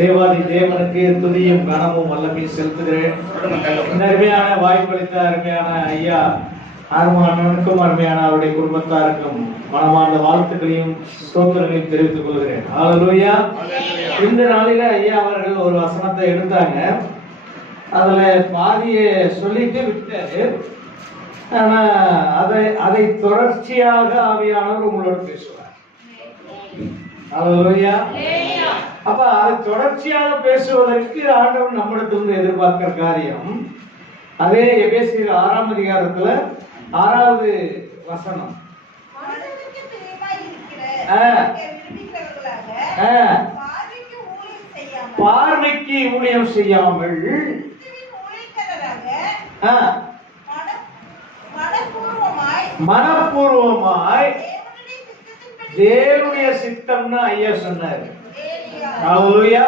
தேவாதி தேவனுக்கு துதியும் கனமும் வல்லமையும் செலுத்துகிறேன். இந்த அருமையான வாய்ப்பளித்த அருமையான ஐயா அருமானனுக்கும் அருமையான அவருடைய குடும்பத்தாருக்கும் மனமார்ந்த வாழ்த்துக்களையும் ஸ்தோத்திரங்களையும் தெரிவித்துக் கொள்கிறேன். ஹல்லேலூயா. இந்த நாளில ஐயா அவர்கள் ஒரு வசனத்தை எடுத்தாங்க. அதுல பாதியை சொல்லிட்டு விட்டாரு. ஆனா அதை தொடர்ச்சியாக ஆவியானவர் உங்களோடு பேசுவார். ஹல்லேலூயா. அப்ப அதை தொடர்ச்சியாக பேசுவதற்கு ஆண்டவர் நம்மிடத்திலிருந்து எதிர்பார்க்கிற காரியம் அதே எபேசியர் 6ஆம் அதிகாரத்துல 6வது வசனம். பார்வைக்கு ஊழியம் செய்யாமல் மனப்பூர்வமாய் தேவனுடைய சித்தம்னு ஐயா சொன்னாரு. ஹல்லேலூயா.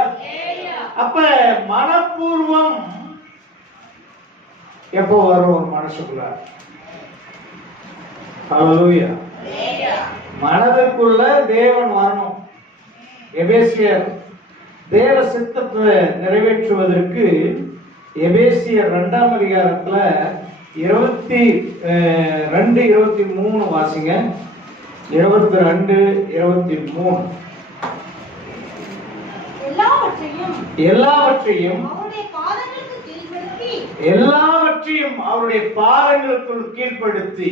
அப்ப மனப்பூர்வம் எப்போ வரும் ஒரு மனசுக்குள்ள? ஹல்லேலூயா. மனதுக்குள்ள தேவன் வரணும். எபேசியர் தேவ சித்தத்தை நிறைவேற்றுவதற்கு எபேசியர் 2ஆம் அதிகாரத்துல 22, 23 வாசிங்க. 22, 23. எல்லாவற்றையும் அவருடைய பாதங்களுக்குள் கீழ்ப்படுத்தி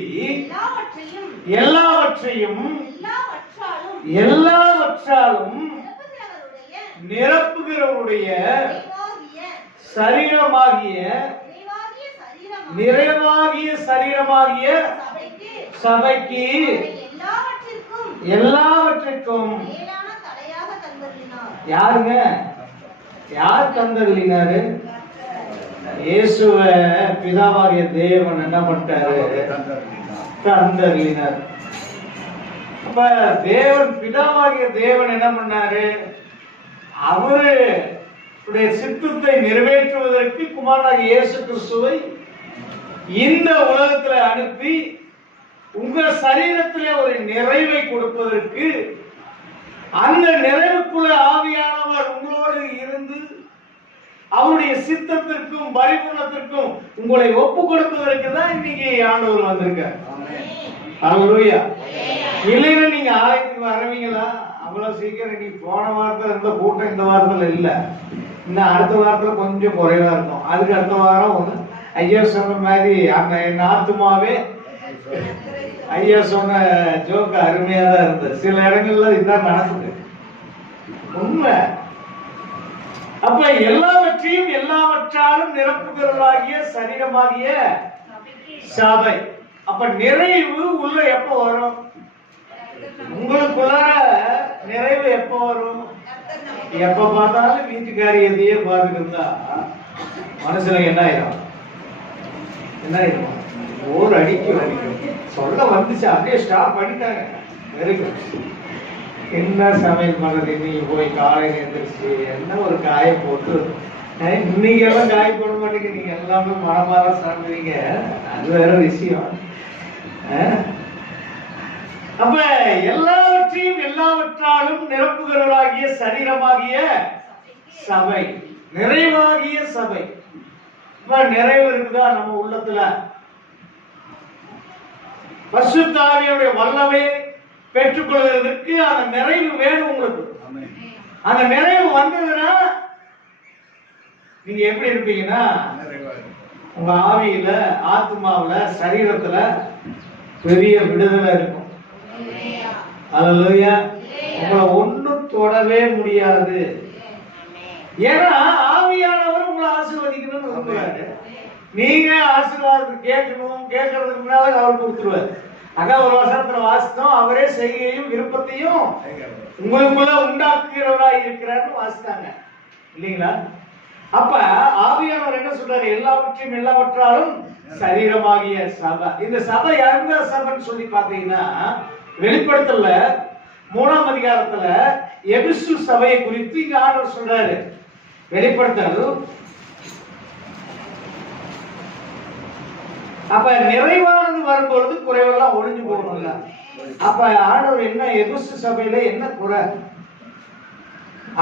எல்லாவற்றாலும் நிரப்புகிறவருடைய நிறைவாகிய சரீரமாகிய சபைக்கு எல்லாவற்றிற்கும் யாருங்க? யார் தந்தருளினாரு? இயேசுவ பிதாவாகிய தேவன் என்ன பண்ணிட்டாரு? தந்தருளினார். அப்ப தேவன் பிதாவாகிய தேவன் என்ன பண்ணாரு? அவருடைய சித்தத்தை நிறைவேற்றுவதற்கு குமாரனாகிய இயேசு கிறிஸ்துவை இந்த உலகத்துல அனுப்பி உங்க சரீரத்திலே ஒரு நிறைவை கொடுப்பதற்கு, அந்த நிறைவுக்குள்ள ஆவியானவர் உங்களோடு இருந்து அவருடைய சித்தத்திற்கும் பரிபூரணத்திற்கும் உங்களை ஒப்பு கொடுப்பதற்கு தான் இன்னைக்கு ஆண்டவர் வந்திருக்கார். ஹல்லேலூயா. இல்லைன்னா நீங்க ஆலயத்துக்கு வருவீங்களா? அவ்வளவு சீக்கிரம் நீ போன வாரத்துல இருந்த கூட்டம் இந்த வாரத்துல இல்ல. இன்னும் அடுத்த வாரத்துல கொஞ்சம் குறைவா இருக்கும். அதுக்கு அடுத்த வாரம் ஒண்ணு ஐயா சொன்ன மாதிரி அந்த என் ஆத்துமாவே ஐயா சொன்ன ஜோக்கு அருமையா தான் இருந்தது. சில இடங்கள்ல இதுதான் நடக்குது. உண்மை. அப்ப எல்லாவற்றாலும் நிரப்புகிறவர்களாகிய சரீரமாகிய சபை. அப்ப நிறைவு உள்ள எப்ப வரும்? உங்களுக்குள்ள நிறைவு எப்ப வரும்? எப்ப பார்த்தாலும் வீட்டுக்காரி எதையே பார்த்துக்கிட்டா மனசுல என்ன ஆயிடும்? ஓர் அடிக்கும். சொல்ல வந்துச்சு, அப்படியே ஸ்டாப் பண்ணிட்டாங்க. Very good. என்ன சமையல் பண்றது? இன்னைக்கு போய் காலையில் எழுந்திரிச்சு என்ன ஒரு காய போட்டு, இன்னைக்கு எல்லாம் காய போட மாட்டேங்க. நீங்க எல்லாமே மனமாற சாப்பிடுவீங்க. அது வேற விஷயம். அப்ப எல்லாவற்றாலும் நிரப்புகிறவராகிய சரீரமாகிய சபை, நிறைவாகிய சபை. நிறைவு இருக்குதா நம்ம உள்ளத்துல? பரிசுத்த ஆவியுடைய வல்லமை பெற்றுக்கொள்வதற்கு அந்த நிறைவு வேணும் உங்களுக்கு. அந்த நிறைவு வந்ததுன்னா நீங்க எப்படி இருப்பீங்கன்னா, உங்க ஆவியில, ஆத்மாவில, சரீரத்துல பெரிய விடுதலை இருக்கும். ஹல்லேலூயா. உங்களை ஒன்றும் தொடவே முடியாது. ஏன்னா ஆவியானவர் உங்களை ஆசீர்வதிக்கணும்னு விரும்புறாரு. நீங்க ஆசீர்வாதம் கேட்கறதுக்கு முன்னால அவர் கொடுத்துருவாரு. அதான் ஒரு வசனத்துல வாசித்தோம், அவரே செய்கையும் விருப்பத்தையும் உங்களுக்குள்ள உண்டாக்குகிறவராய் இருக்கிறார்னு வாசித்தாங்க இல்லைங்களா? அப்ப ஆவியானவர் என்ன சொல்றாரு? எல்லாவற்றாலும் சரீரமாகிய சபை. இந்த சபை எந்த சபைன்னு சொல்லி பாத்தீங்கன்னா, வெளிப்படுத்தல 3ஆம் அதிகாரத்துல எபிசு சபையை குறித்து இங்க ஆண்டவர் சொல்றாரு. வெளிப்படுத்தல். அப்ப நிறைவானது வரும்பொழுது குறைவெல்லாம் ஒழிஞ்சு போகணும்ல. அப்ப ஆண்டவர் என்ன எபிசு சபையில என்ன குறை?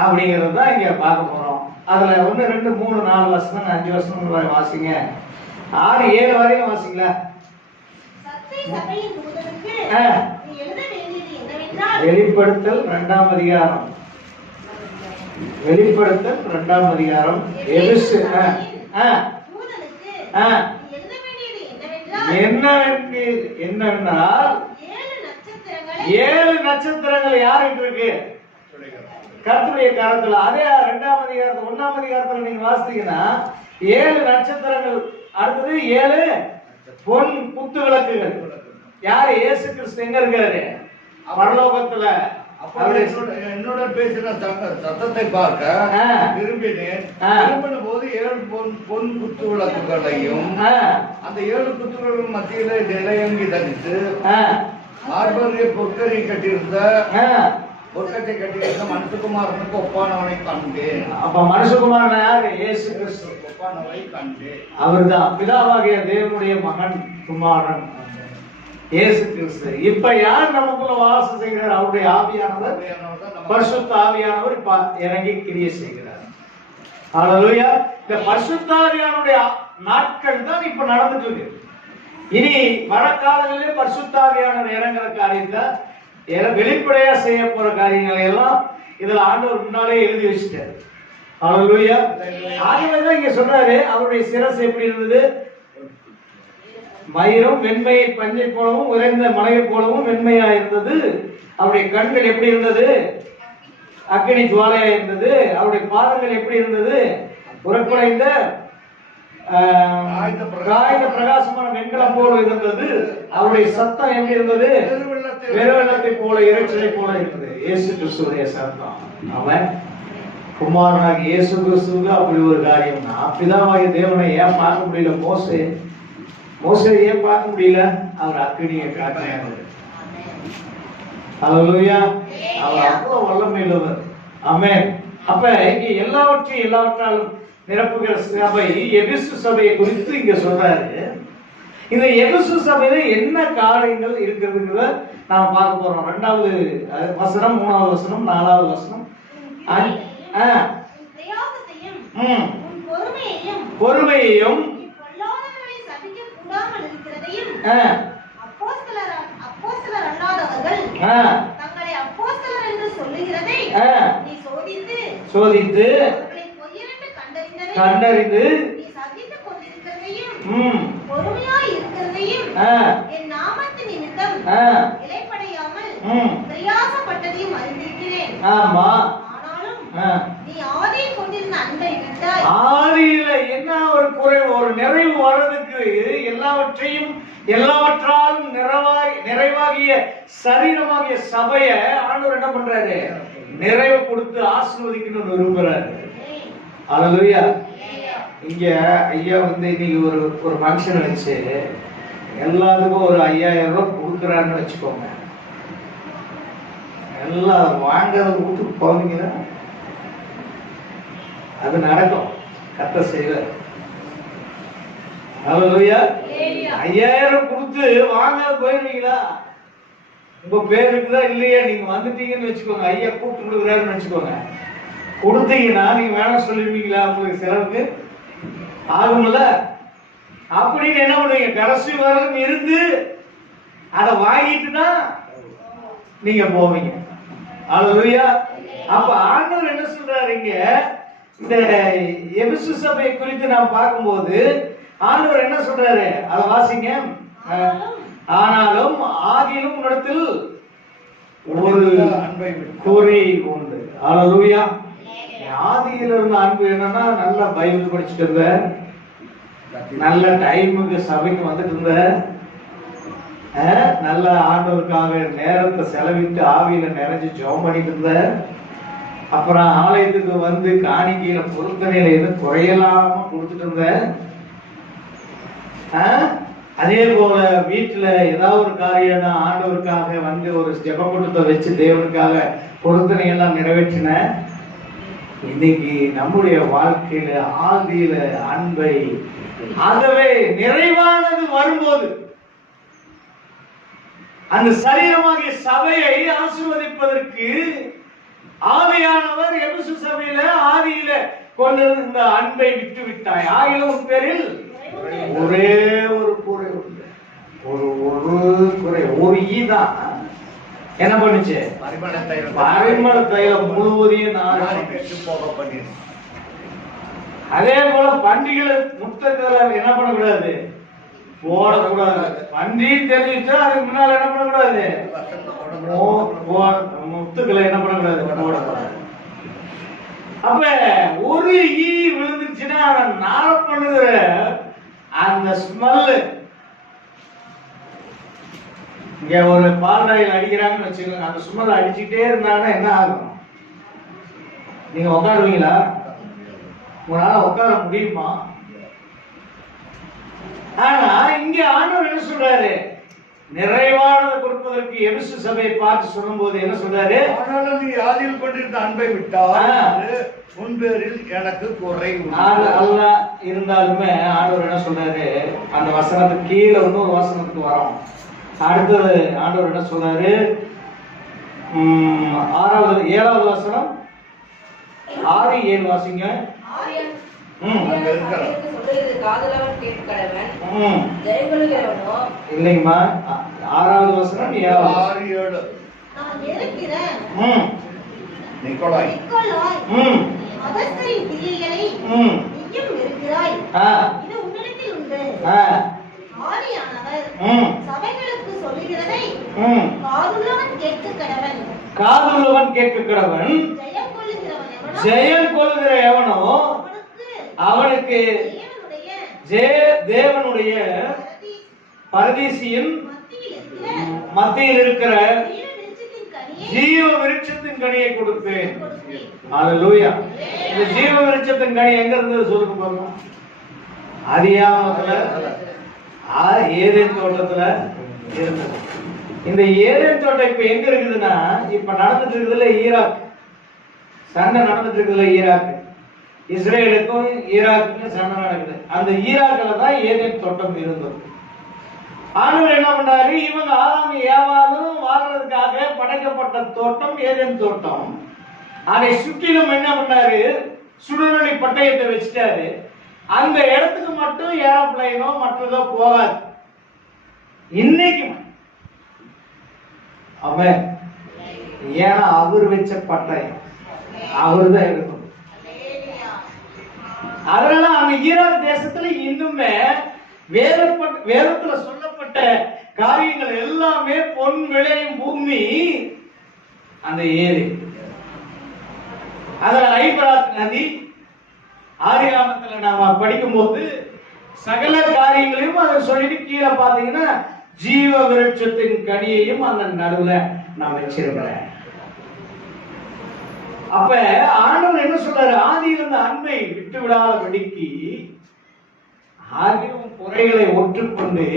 அப்படிங்கிறது தான் இங்க பார்க்க போறோம். அதுல 1, 2, 3, 4 வசனம் 5 வசனம் வாசிங்க. 6, 7 வரைக்கும் வாசிங்களா? வெளிப்படுத்தல் 2ஆம் அதிகாரம். வெளிப்படுத்தல் 2ஆம் அதிகாரம். எபிசு என்னவென்றால் 7 நட்சத்திரங்கள் யாருக்கு இருக்கு? கர்த்தருடைய கரத்துல. அதே 2ஆம் அதிகாரத்துல 1ஆம் அதிகாரத்துல நீங்க வாசித்தீங்கன்னா 7 நட்சத்திரங்கள், அடுத்தது 7 பொன் குத்து விளக்குகள். யாரு? இயேசு கிறிஸ்து எங்க இருக்காரு? பரலோகத்துல. என்னோட பேசின சத்தத்தை பார்க்க விரும்பினேன். திரும்பின போது 7 பொன் குத்து விளக்குகளையும் அந்த 7 குத்துகளும் மத்தியில நிலையங்கி தரித்து மார்பரை பொற்கரை கட்டியிருந்த பொற்கட்டை கட்டியிருந்த மனுஷகுமாரனுக்கு ஒப்பானவனை கண்டேன். அப்ப மனுஷகுமாரன் யாரு? இயேசு கிறிஸ்து. ஒப்பானவனை கண்டேன். அவர்தான் பிதாவாகிய தேவனுடைய மகன் குமாரன் இயேசு கிறிஸ்து. இப்ப யார் நமக்குள்ள வாசம் செய்கிறார்? அவருடைய ஆவியானவர், பரிசுத்த ஆவியானவர் இப்ப இறங்கி கிரியை செய்கிறார். ஹல்லேலூயா. இந்த பரிசுத்த ஆவியானுடைய நாட்கள் தான் இப்ப நடந்துட்டு இருக்கு. இனி வர காலங்களிலே பரிசுத்த ஆவியானவர் இறங்குற காரியத்தை வெளிப்படையா செய்ய போற காரியங்களை எல்லாம் இதுல ஆண்டவர் முன்னாலே எழுதி வச்சுட்டாரு. ஹல்லேலூயா. ஆகவேதான் இங்க சொல்றாரு, அவருடைய சிரசு எப்படி இருந்தது? மயிரும் வெண்மையை பஞ்சை போலவும் உறைந்த மலையை போலவும் வெண்மையா இருந்தது. அவருடைய கண்கள் எப்படி இருந்தது? அக்கினி ஜுவாலையா இருந்தது. அவருடைய பாதங்கள் எப்படி இருந்தது? உறக்குலைந்த காய்ந்த பிரகாசமான வெண்கலம் போல இருந்தது. அவருடைய சத்தம் எப்படி இருந்தது? பெருவெள்ளத்தை போல இறைச்சலை போல இருந்தது. இயேசு கிறிஸ்துடைய சத்தம். அவன் குமாரனாகி இயேசு கிறிஸ்துவுக்கு அப்படி ஒரு காரியம்னா, பிதாவாகிய தேவனை ஏன் பார்க்க முடியல? மோசே ஏன் பார்க்க முடியல? அவர் அக்கினியை காட்டினார். ஹல்லேலூயா. அவர் அவ்வளவு வல்லமை உள்ளவர். ஆமென். அப்ப இங்க எல்லாவற்றாலும் நிரப்புகிற சபை எபேசு சபையை குறித்து இங்க சொல்றாரு. இந்த எபேசு சபையில என்ன காரியங்கள் இருக்கிறதுங்கிறத நாம் பார்க்க போறோம். 2வது வசனம், 3வது வசனம், 4வது வசனம். பொறுமையையும் சோதித்து கண்டறிந்து ஆதியில என்ன ஒரு குறை, ஒரு நிறைவு வர்றதுக்கு எல்லாவற்றாலும் நிறைவாகிய சரீரமாகிய சபைய ஆண்டவர் என்ன பண்றாரு? நிறைவு கொடுத்து ஆசீர்வதிக்கணும்னு விரும்புறாரு. ஹல்லேலூயா. இங்க ஐயா இன்னைக்கு ஒரு ஃபங்க்ஷன் வச்சு எல்லாத்துக்கும் ஒரு 5000 ரூபாய் கொடுக்குறான்னு வச்சுக்கோங்க. எல்லாம் வாங்கறத விட்டு போவீங்கன்னா அது நடக்கும். கர்த்தர் செய்வார். ஹல்லேலூயா. 5000 கொடுத்து வாங்க போயிருவீங்களா? உங்க பேர் இருக்குதா இல்லையா? நீங்க வந்துட்டீங்கன்னு வச்சுக்கோங்க, ஐயா கூப்பிட்டு கொடுக்குறாருன்னு வச்சுக்கோங்க. கொடுத்தீங்கன்னா நீங்க வேணாம் சொல்லிருவீங்களா? உங்களுக்கு செலவுக்கு ஆகும்ல. அப்படின்னு என்ன பண்ணுவீங்க? கடைசி வரலும் இருந்து அதை வாங்கிட்டு தான் நீங்க போவீங்க. ஹல்லேலூயா. அப்ப ஆண்டவர் என்ன சொல்றாரு இங்க? இந்த எபேசு சபை குறித்து நாம் பார்க்கும்போது ஆண்டவர் என்ன சொல்றாரு? அதை வாசிங்க. ஆனாலும் ஆகிலும் உன்னிடத்தில் ஒரு அன்பை கூறி உண்டு. ஹல்லேலூயா. ஆதியில இருந்த அன்பு என்னன்னா, நல்ல பைபிள் படிச்சுட்டு இருந்த, நல்ல டைமுக்கு சபைக்கு வந்துட்டு இருந்த, நல்ல ஆண்டவருக்காக நேரத்தை செலவிட்டு ஆவியில நிறைஞ்சு ஜெபம் பண்ணிட்டு இருந்த, அப்புறம் ஆலயத்துக்கு வந்து காணிக்கையில பொருத்தனையில எதுவும் குறையலாம கொடுத்துட்டு இருந்த, அதே போல வீட்டுல ஏதாவது ஒரு காரியம் ஆண்டவருக்காக வந்து ஒரு ஜெப கூட்டத்தை வச்சு தேவனுக்காக பொருத்தனை எல்லாம் நிறைவேற்றின. இன்னைக்கு நம்முடைய வாழ்க்கையில ஆதியில அன்பை, ஆகவே நிறைவானது வரும்போது அந்த சரீரமாகிய சபையை ஆசீர்வதிப்பதற்கு ஆவியானவர் எபேசு சபையில ஆதியில கொண்டிருந்த அன்பை விட்டு விட்டாய். ஆகிலும் பேரில் ஒரே ஒரு குறை உண்டு. ஒரு குறை, ஒரு ஈதான் என்ன பண்ணுச்சு? பரிமள தைலம் முழுவதையும் போக பண்ணிடு. அதே போல பண்டிகளை முத்தங்களை என்ன பண்ணக்கூடாது? போடக்கூடாது. பன்றி தெரிவிச்சா அதுக்கு முன்னால என்ன பண்ணக்கூடாது? முத்துக்களை என்ன பண்ணக்கூடாது? போடக்கூடாது. அப்ப ஒரு ஈ விழுந்துச்சுன்னா நாள பண்ணுகிற அந்த ஸ்மெல். இங்க ஒரு பால்டாயில் அடிக்கிறாங்கன்னு வச்சுக்கோங்க, அந்த ஸ்மெல் அடிச்சுட்டே இருந்தாங்கன்னா என்ன ஆகும்? நீங்க உட்காருவீங்களா? உங்களால உட்கார முடியுமா? ஆனா இங்க ஆண்டவர் என்ன சொல்றாரு? நிறைவானதை கொடுப்பதற்கு எபேசு சபையை பார்த்து சொல்லும் போது என்ன சொல்றாரு? ஆனாலும் நீ ஆதியில் கொண்டிருந்த அன்பை விட்டால் உன் பேரில் எனக்கு குறை அல்ல. இருந்தாலுமே ஆண்டவர் என்ன சொல்றாரு? அந்த வசனத்துக்கு கீழே இன்னொரு வசனத்துக்கு வரோம். அடுத்தது ஆண்டவர் என்ன சொல்றாரு? 7வது வசனம் 6-7 வாசிங்க. இல்லைங்கம்மா, 6வது வசனம் 7. நிக்கோலாய் காதுள்ளவன் கேட்க கடவன். ஜெயம் கொள்கிற எவனோ அவனுக்கு தேவனுடைய பரதீசியின் மத்தியில் இருக்கிற ஜீவ விருட்சத்தின் கனியை கொடுப்பேன். அல்லேலூயா. இந்த ஜீவ விருட்சத்தின் கனி எங்க இருந்தது சொல்லுங்க பாருங்க. ஆதியாகமத்துல ஏதேன் தோட்டத்துல இருந்தது. இந்த ஏதேன் தோட்டம் இப்ப எங்க இருக்குதுன்னா, இப்ப நடந்துட்டு இருக்குதுல ஈராக் சண்டை நடந்துட்டு இருக்குதுல ஈராக், இஸ்ரேலுக்கும் ஈராக்குக்கும் சண்டை நடக்குது. அந்த ஈராக்ல தான் ஏதேன் தோட்டம் இருந்தது. ஆண்டவர் என்ன பண்றாரு? இவங்க ஆதாம் ஏவாளும் வாழ்றதுக்காக படைக்கப்பட்ட தோட்டம் ஏதேன் தோட்டம். அதை சுற்றிலும் என்ன பண்ணாரு? சுடரொளி பட்டயத்தை வச்சுட்டாரு. அந்த இடத்துக்கு மட்டும் ஏரோப்ளைனோ மற்றதோ போகாது இன்னைக்கு. அவன் ஏன்னா அவர் வச்ச பட்டயம் அவரு தான் இருக்கும். அதனால அந்த ஈராக் தேசத்துல இன்னுமே வேதத்துல சொல்லப்பட்ட காரியங்கள் எல்லாமே பொன் விளையும் பூமி அந்த ஏரி. அதுல ஐபராத் நதி ஆதிகாமத்துல நாம படிக்கும் போது சகல காரியங்களையும் அதை சொல்லிட்டு கீழே பாத்தீங்கன்னா ஜீவ விருட்சத்தின் கனியையும் அந்த நடுவுல நான் வச்சிருக்கிறேன். அப்ப ஆண்டவர் என்ன சொல்றாரு? ஆதியில் இருந்த அன்பை விட்டு விடாதபடிக்கு ஆகியும் குறைகளை ஒற்றுக்கொண்டு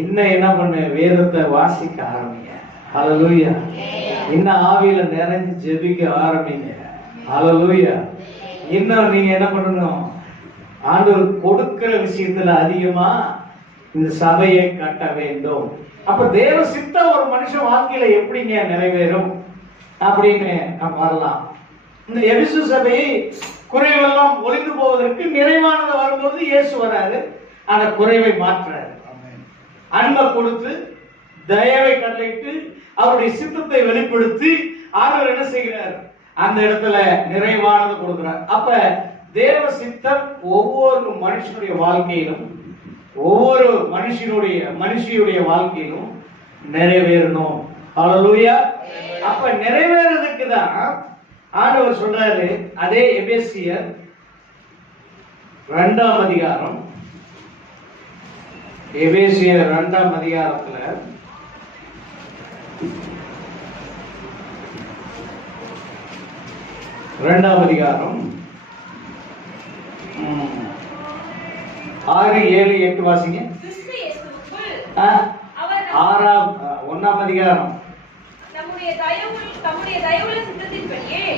இன்னும் என்ன பண்ண வேதத்தை வாசிக்க ஆரம்பிங்க. ஹல்லேலூயா. இன்னும் ஆவியில நிறைஞ்சு ஜெபிக்க ஆரம்பிங்க. ஹல்லேலூயா. இன்னும் நீங்க என்ன பண்ணணும்? ஆண்டவர் கொடுக்கிற விஷயத்துல அதிகமா இந்த சபையை கட்ட வேண்டும். அப்ப தேவ சித்தம் ஒரு மனுஷன் வாழ்க்கையில எப்படிங்க நிறைவேறும் அப்படின்னு நம்ம வரலாம். இந்த எபேசு சபை குறைவெல்லாம் ஒளிந்து போவதற்கு நிறைவானது வரும்போது இயேசு வராரு, அந்த குறைவை மாற்றாரு. அன்பை கொடுத்து தயவை கட்டளையிட்டு அவருடைய சித்தத்தை வெளிப்படுத்தி ஆண்டவர் என்ன செய்கிறார்? அந்த இடத்துல நிறைவானது கொடுக்கிறார். அப்ப தேவ சித்தம் ஒவ்வொரு மனுஷனுடைய வாழ்க்கையிலும் ஒவ்வொரு மனுஷியுடைய வாழ்க்கையிலும் நிறைவேறணும். ஹல்லேலூயா. அப்ப நிறைவேறதுக்கு தான் ஆண்டவர் சொல்றாரு. அதே எபேசியர் 2ஆம் அதிகாரம், எபேசியர் 2ஆம் அதிகாரத்துல 2ஆம் அதிகாரம் 6, 7, 8 வாசிங்க. 1ஆம் அதிகாரம்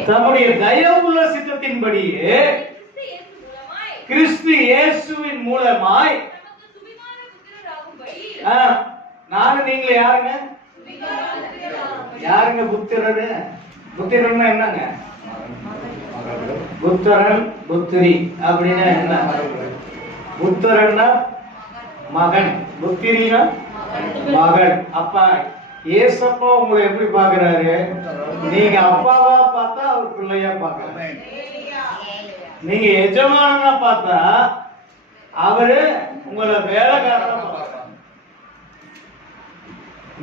தம்முடைய தயவுள்ள சித்தத்தின்படியே கிறிஸ்து இயேசுவின் மூலமாய் நானும் நீங்களே யாருங்க புத்திரரு? புத்திரன்னா என்னங்க? புத்திரன் புத்திரி அப்படின்னா என்ன? புத்திரன்னா மகன், புத்திரினா மகள். அப்பா ஏசப்பா உங்களை எப்படி பாக்குறாரு? நீங்க அப்பாவா பார்த்தா அவர் பிள்ளையா பாக்குறாரு. நீங்க எஜமானனா பார்த்தா அவரு உங்களை வேலைக்காரனா பார்க்கறாரு.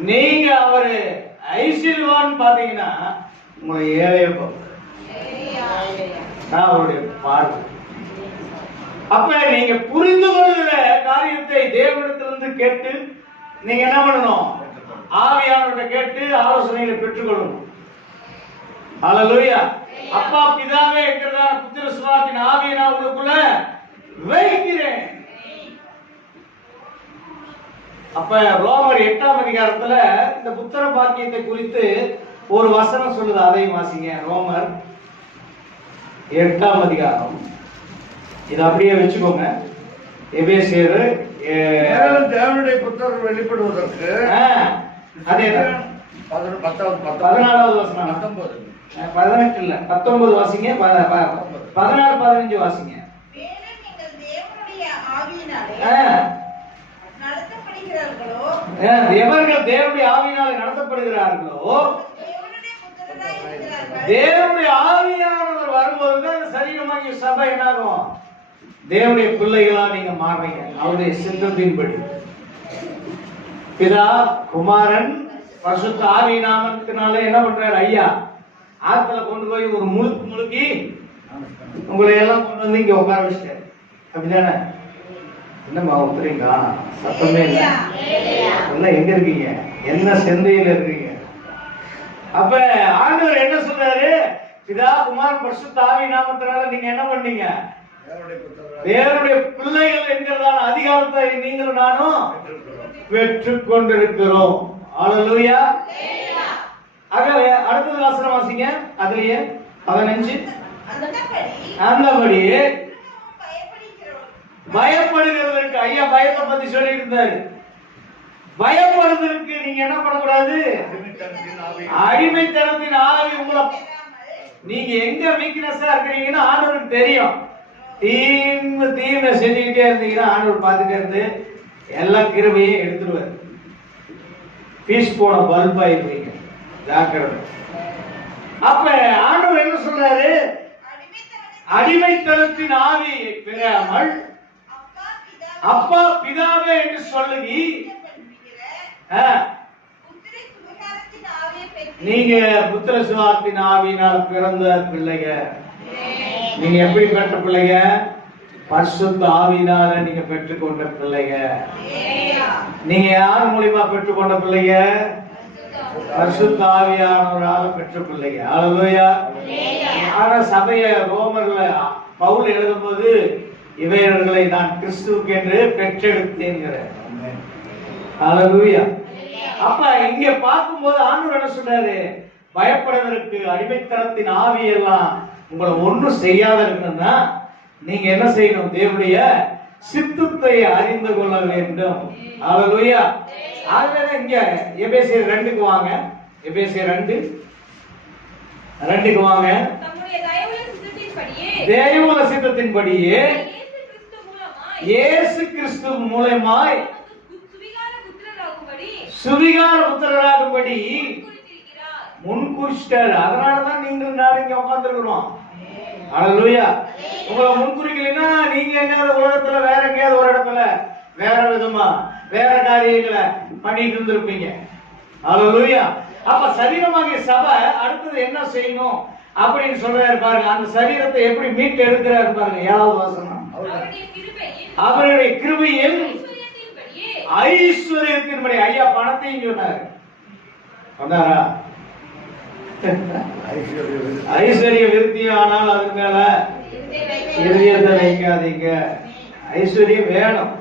நீங்க அவரு ஐஸ்வர்யவான் பாத்தீங்கன்னா உங்களை ஏழைய பார்க்கறாரு. அவருடைய பார்வை. அப்ப நீங்க புரிந்து கொள்கிற காரியத்தை தேவனிடத்திலிருந்து கேட்டு நீங்க என்ன பண்ணணும்? ஆவியானவர்கிட்ட கேட்டு ஆலோசனைகளை பெற்றுக்கொள்ளணும். ஹல்லேலூயா. அப்பா பிதாவே என்கிறதான புத்திர சுவாத்தின் ஆவியை நான் உங்களுக்குள்ள வைக்கிறேன். அப்ப ரோமர் 8ஆம் அதிகாரத்துல இந்த புத்திர பாக்கியத்தை குறித்து ஒரு வசனம் சொல்லுது. அதையும் வாசிங்க. ரோமர் 8ஆம் அதிகாரம். இதை அப்படியே வச்சுக்கோங்க. எபேசியர் தேவனுடைய புத்திரர் வெளிப்படுவதற்கு அதே 14வது வசனம். 18 இல்ல 19 வாசிங்க. 14 15 வாசிங்க. எவர்கள் தேவனுடைய ஆவியினாலே நடத்தப்படுகிறார்களோ தேவனுடைய ஆவியானவர் வரும்போது அந்த சரீரமாகிய சபை என்னாகும்? தேவனுடைய பிள்ளைகளா நீங்க மாறுறீங்க. அவருடைய சித்தத்தின்படி பிதா குமாரன் பரிசுத்த ஆவி நாமத்தினாலே என்ன பண்றாரு? ஐயா ஆத்துல கொண்டு போய் ஒரு முழுக்கி உங்களை எல்லாம் கொண்டு வந்து இங்க உட்கார வச்சிட்டாரு. அப்படிதானே? என்னம்மா ஒத்துறீங்க? சத்தமே இல்லை. எல்லாம் எங்க இருக்கீங்க? என்ன சிந்தையில இருக்கீங்க? அப்ப ஆண்டவர் என்ன சொல்றாரு? பிதா குமாரன் பரிசுத்த ஆவி நாமத்தினால நீங்க என்ன பண்ணீங்க? தேவனுடைய பிள்ளைகள் என்கிறதான அதிகாரத்தை நீங்களும் நானும் பெற்றுக் கொண்டிருக்கிறோம். ஹல்லேலூயா. ஆகவே அடுத்தது வசனம் வாசிங்க. அதுலயே 15. அந்தபடி பயப்படுகிறதற்கு ஐயா பயத்தை பத்தி சொல்லி இருந்தாரு. பயப்படுவதற்கு நீங்க என்ன பண்ணக்கூடாது? அடிமைத்தனத்தின் ஆவி உங்களை நீங்க எங்க வீக்னஸா இருக்கிறீங்கன்னு ஆண்டவருக்கு தெரியும். தீமை செஞ்சுக்கிட்டே இருந்தீங்கன்னா ஆண்டவர் பார்த்துட்டே இருந்து எல்லா கிருபையும் எடுத்துருவாரு. பீஸ் போன பல்பா இருப்பீங்க. ஜாக்கிரதை. அப்ப ஆண்டவர் என்ன சொல்றாரு? அடிமைத்தனத்தின் ஆவியை பெறாமல் அப்பா பிதாவே என்று சொல்லுகி நீங்க புத்திர சுவாத்தின் ஆவியினால் பிறந்த பிள்ளைங்க. நீங்க எப்படி பெற்ற பிள்ளைங்க? பரிசுத்த ஆவியினால நீங்க பெற்றுக்கொண்ட பிள்ளைங்க. நீங்க யார் மூலியமா பெற்றுக்கொண்ட பிள்ளைங்க? பரிசுத்த ஆவியானவரால் பெற்ற பிள்ளைங்க. ஹல்லேலூயா. ஆனா சபைய ரோமர்ல பவுல் எழுதும்போது இவைகளை நான் கிறிஸ்துவுக்கு என்று பெற்றெடுத்தேங்கிற. ஹல்லேலூயா. அப்ப இங்க பார்க்கும்போது ஆண்டவர் என்ன சொல்றாரு? பயப்படுவதற்கு அடிமைத்தனத்தின் ஆவி எல்லாம் உங்களை ஒன்றும் செய்யாத இருக்கணும்னா நீங்க என்ன செய்யணும்? தேவனுடைய சித்தத்தை அறிந்து கொள்ள வேண்டும். ஹல்லேலூயா. ஆகவே இங்க எபேசியர் 2க்கு வாங்க. எபேசியர் 2க்கு வாங்க. தேவ சித்தத்தின்படியே இயேசு கிறிஸ்து மூலமாய் சுவிகார புத்திரராகும்படி முன்குறிச்சிட்டாரு. அதனாலதான் நீங்க நானும் இங்க உட்கார்ந்துருக்கிறோம். ஹல்லேலூயா. உங்களை முன்குறிக்கலைன்னா நீங்க எங்கேயாவது உலகத்துல வேற எங்கேயாவது ஒரு இடத்துல வேற விதமா வேற காரியங்களை பண்ணிட்டு இருந்திருப்பீங்க. ஹல்லேலூயா. அப்ப சரீரமாகிய சபை அடுத்தது என்ன செய்யணும் அப்படின்னு சொல்றாரு பாருங்க. அந்த சரீரத்தை எப்படி மீட்டு எடுக்கிறாரு பாருங்க. 7வது வசனம். அவருடைய கிருபையில் ஐஸ்வர்யத்தின்படி. ஐயா பணத்தையும் சொன்னாரு. வந்தாரா? ஐஸ்வர்ய விருத்தி. ஆனால் அதுக்கு மேல இதயத்தை வைக்காதீங்க. ஐஸ்வர்யம் வேணும்.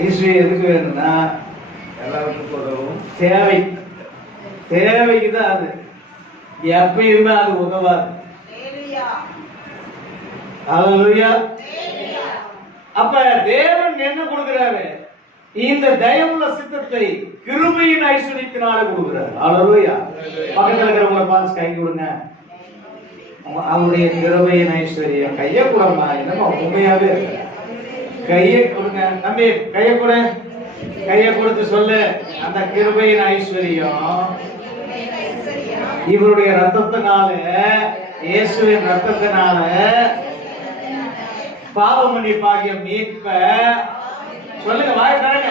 ஐஸ்வர்யம் எதுக்கு வேணும்னா எல்லாருக்கும் உதவும். தேவைக்குதான். அது எப்பயுமே அது உதவாது. ஹல்லேலூயா. அப்ப தேவன் என்ன கொடுக்கிறாரு? இந்த தயவுள்ள சித்தத்தை கிருபையின் ஐஸ்வரியத்தினால கொடுக்கிறார். அல்லேலூயா. பக்கத்துல இருக்கிறவங்கள பார்த்து கை கொடுங்க. அவருடைய கிருபையின் ஐஸ்வர்யம். கையை கொடுமா, என்னமா உண்மையாவே இருக்க. கையை கொடுங்க தம்பி, கையை கொடு. கையை கொடுத்து சொல்லு, அந்த கிருபையின் ஐஸ்வர்யம் இவருடைய ரத்தத்தினால, இயேசுவின் ரத்தத்தினால பாவ மன்னிப்பாகிய மீட்ப சொல்லுங்க, வாய் தரங்க.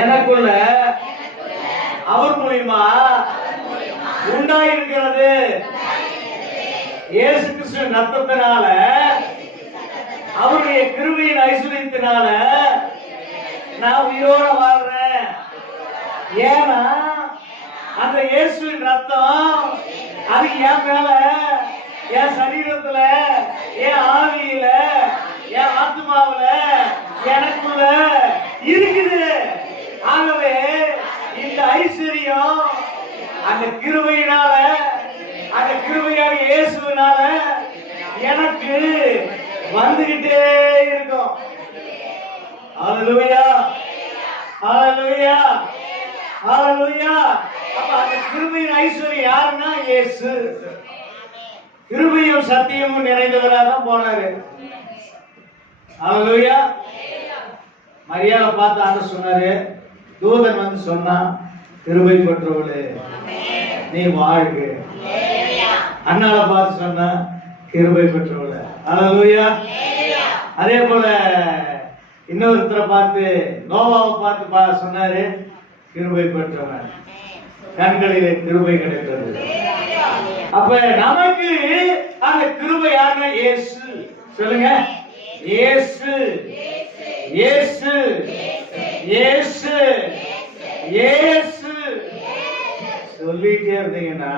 எனக்குள்ள அவர் மூலியமா உண்டாயிருக்கிறது. இயேசு கிறிஸ்துவின் ரத்தத்தினால, அவருடைய கிருபையின் ஐஸ்வரியத்தினால நான் உயிரோட வாழ்றேன். ஏன்னா அந்த இயேசுவின் ரத்தம் அது என் மேல, என் சரீரத்துல, என் ஆவியில, என் ஆத்மாவில, எனக்குள்ள இருக்குது. ஆகவே இந்த ஐஸ்வர்யம் அந்த கிருபையினால, அந்த கிருபையான இயேசுவினால எனக்கு வந்துகிட்டே இருக்கும். ஹல்லேலூயா, ஹல்லேலூயா, ஹல்லேலூயா. அப்ப அந்த கிருபையின் ஐஸ்வர்யம் யாருன்னா இயேசு. கிருபையும் சத்தியமும் நிறைந்தவராக தான் போனாரு. ஹல்லேலூயா. மரியாதை பார்த்து ஆண்டவர் சொன்னாரு, தூதன் வந்து சொன்னா, கிருபை பெற்றவளே நீ வாழ்க. அண்ணாவை பார்த்து சொன்னா, கிருபை பெற்றவளே. ஹல்லேலூயா. அதே போல இன்னொருத்தரை பார்த்து, நோவாவை பார்த்து சொன்னாரு, கிருபை பெற்றவன், கண்களிலே கிருபை கிடைத்தது. அப்ப நமக்கு அந்த கிருபை யாருன்னா இயேசு. சொல்லுங்க, இயேசு, இயேசு, இயேசு, இயேசு சொல்லிட்டே இருந்தீங்கன்னா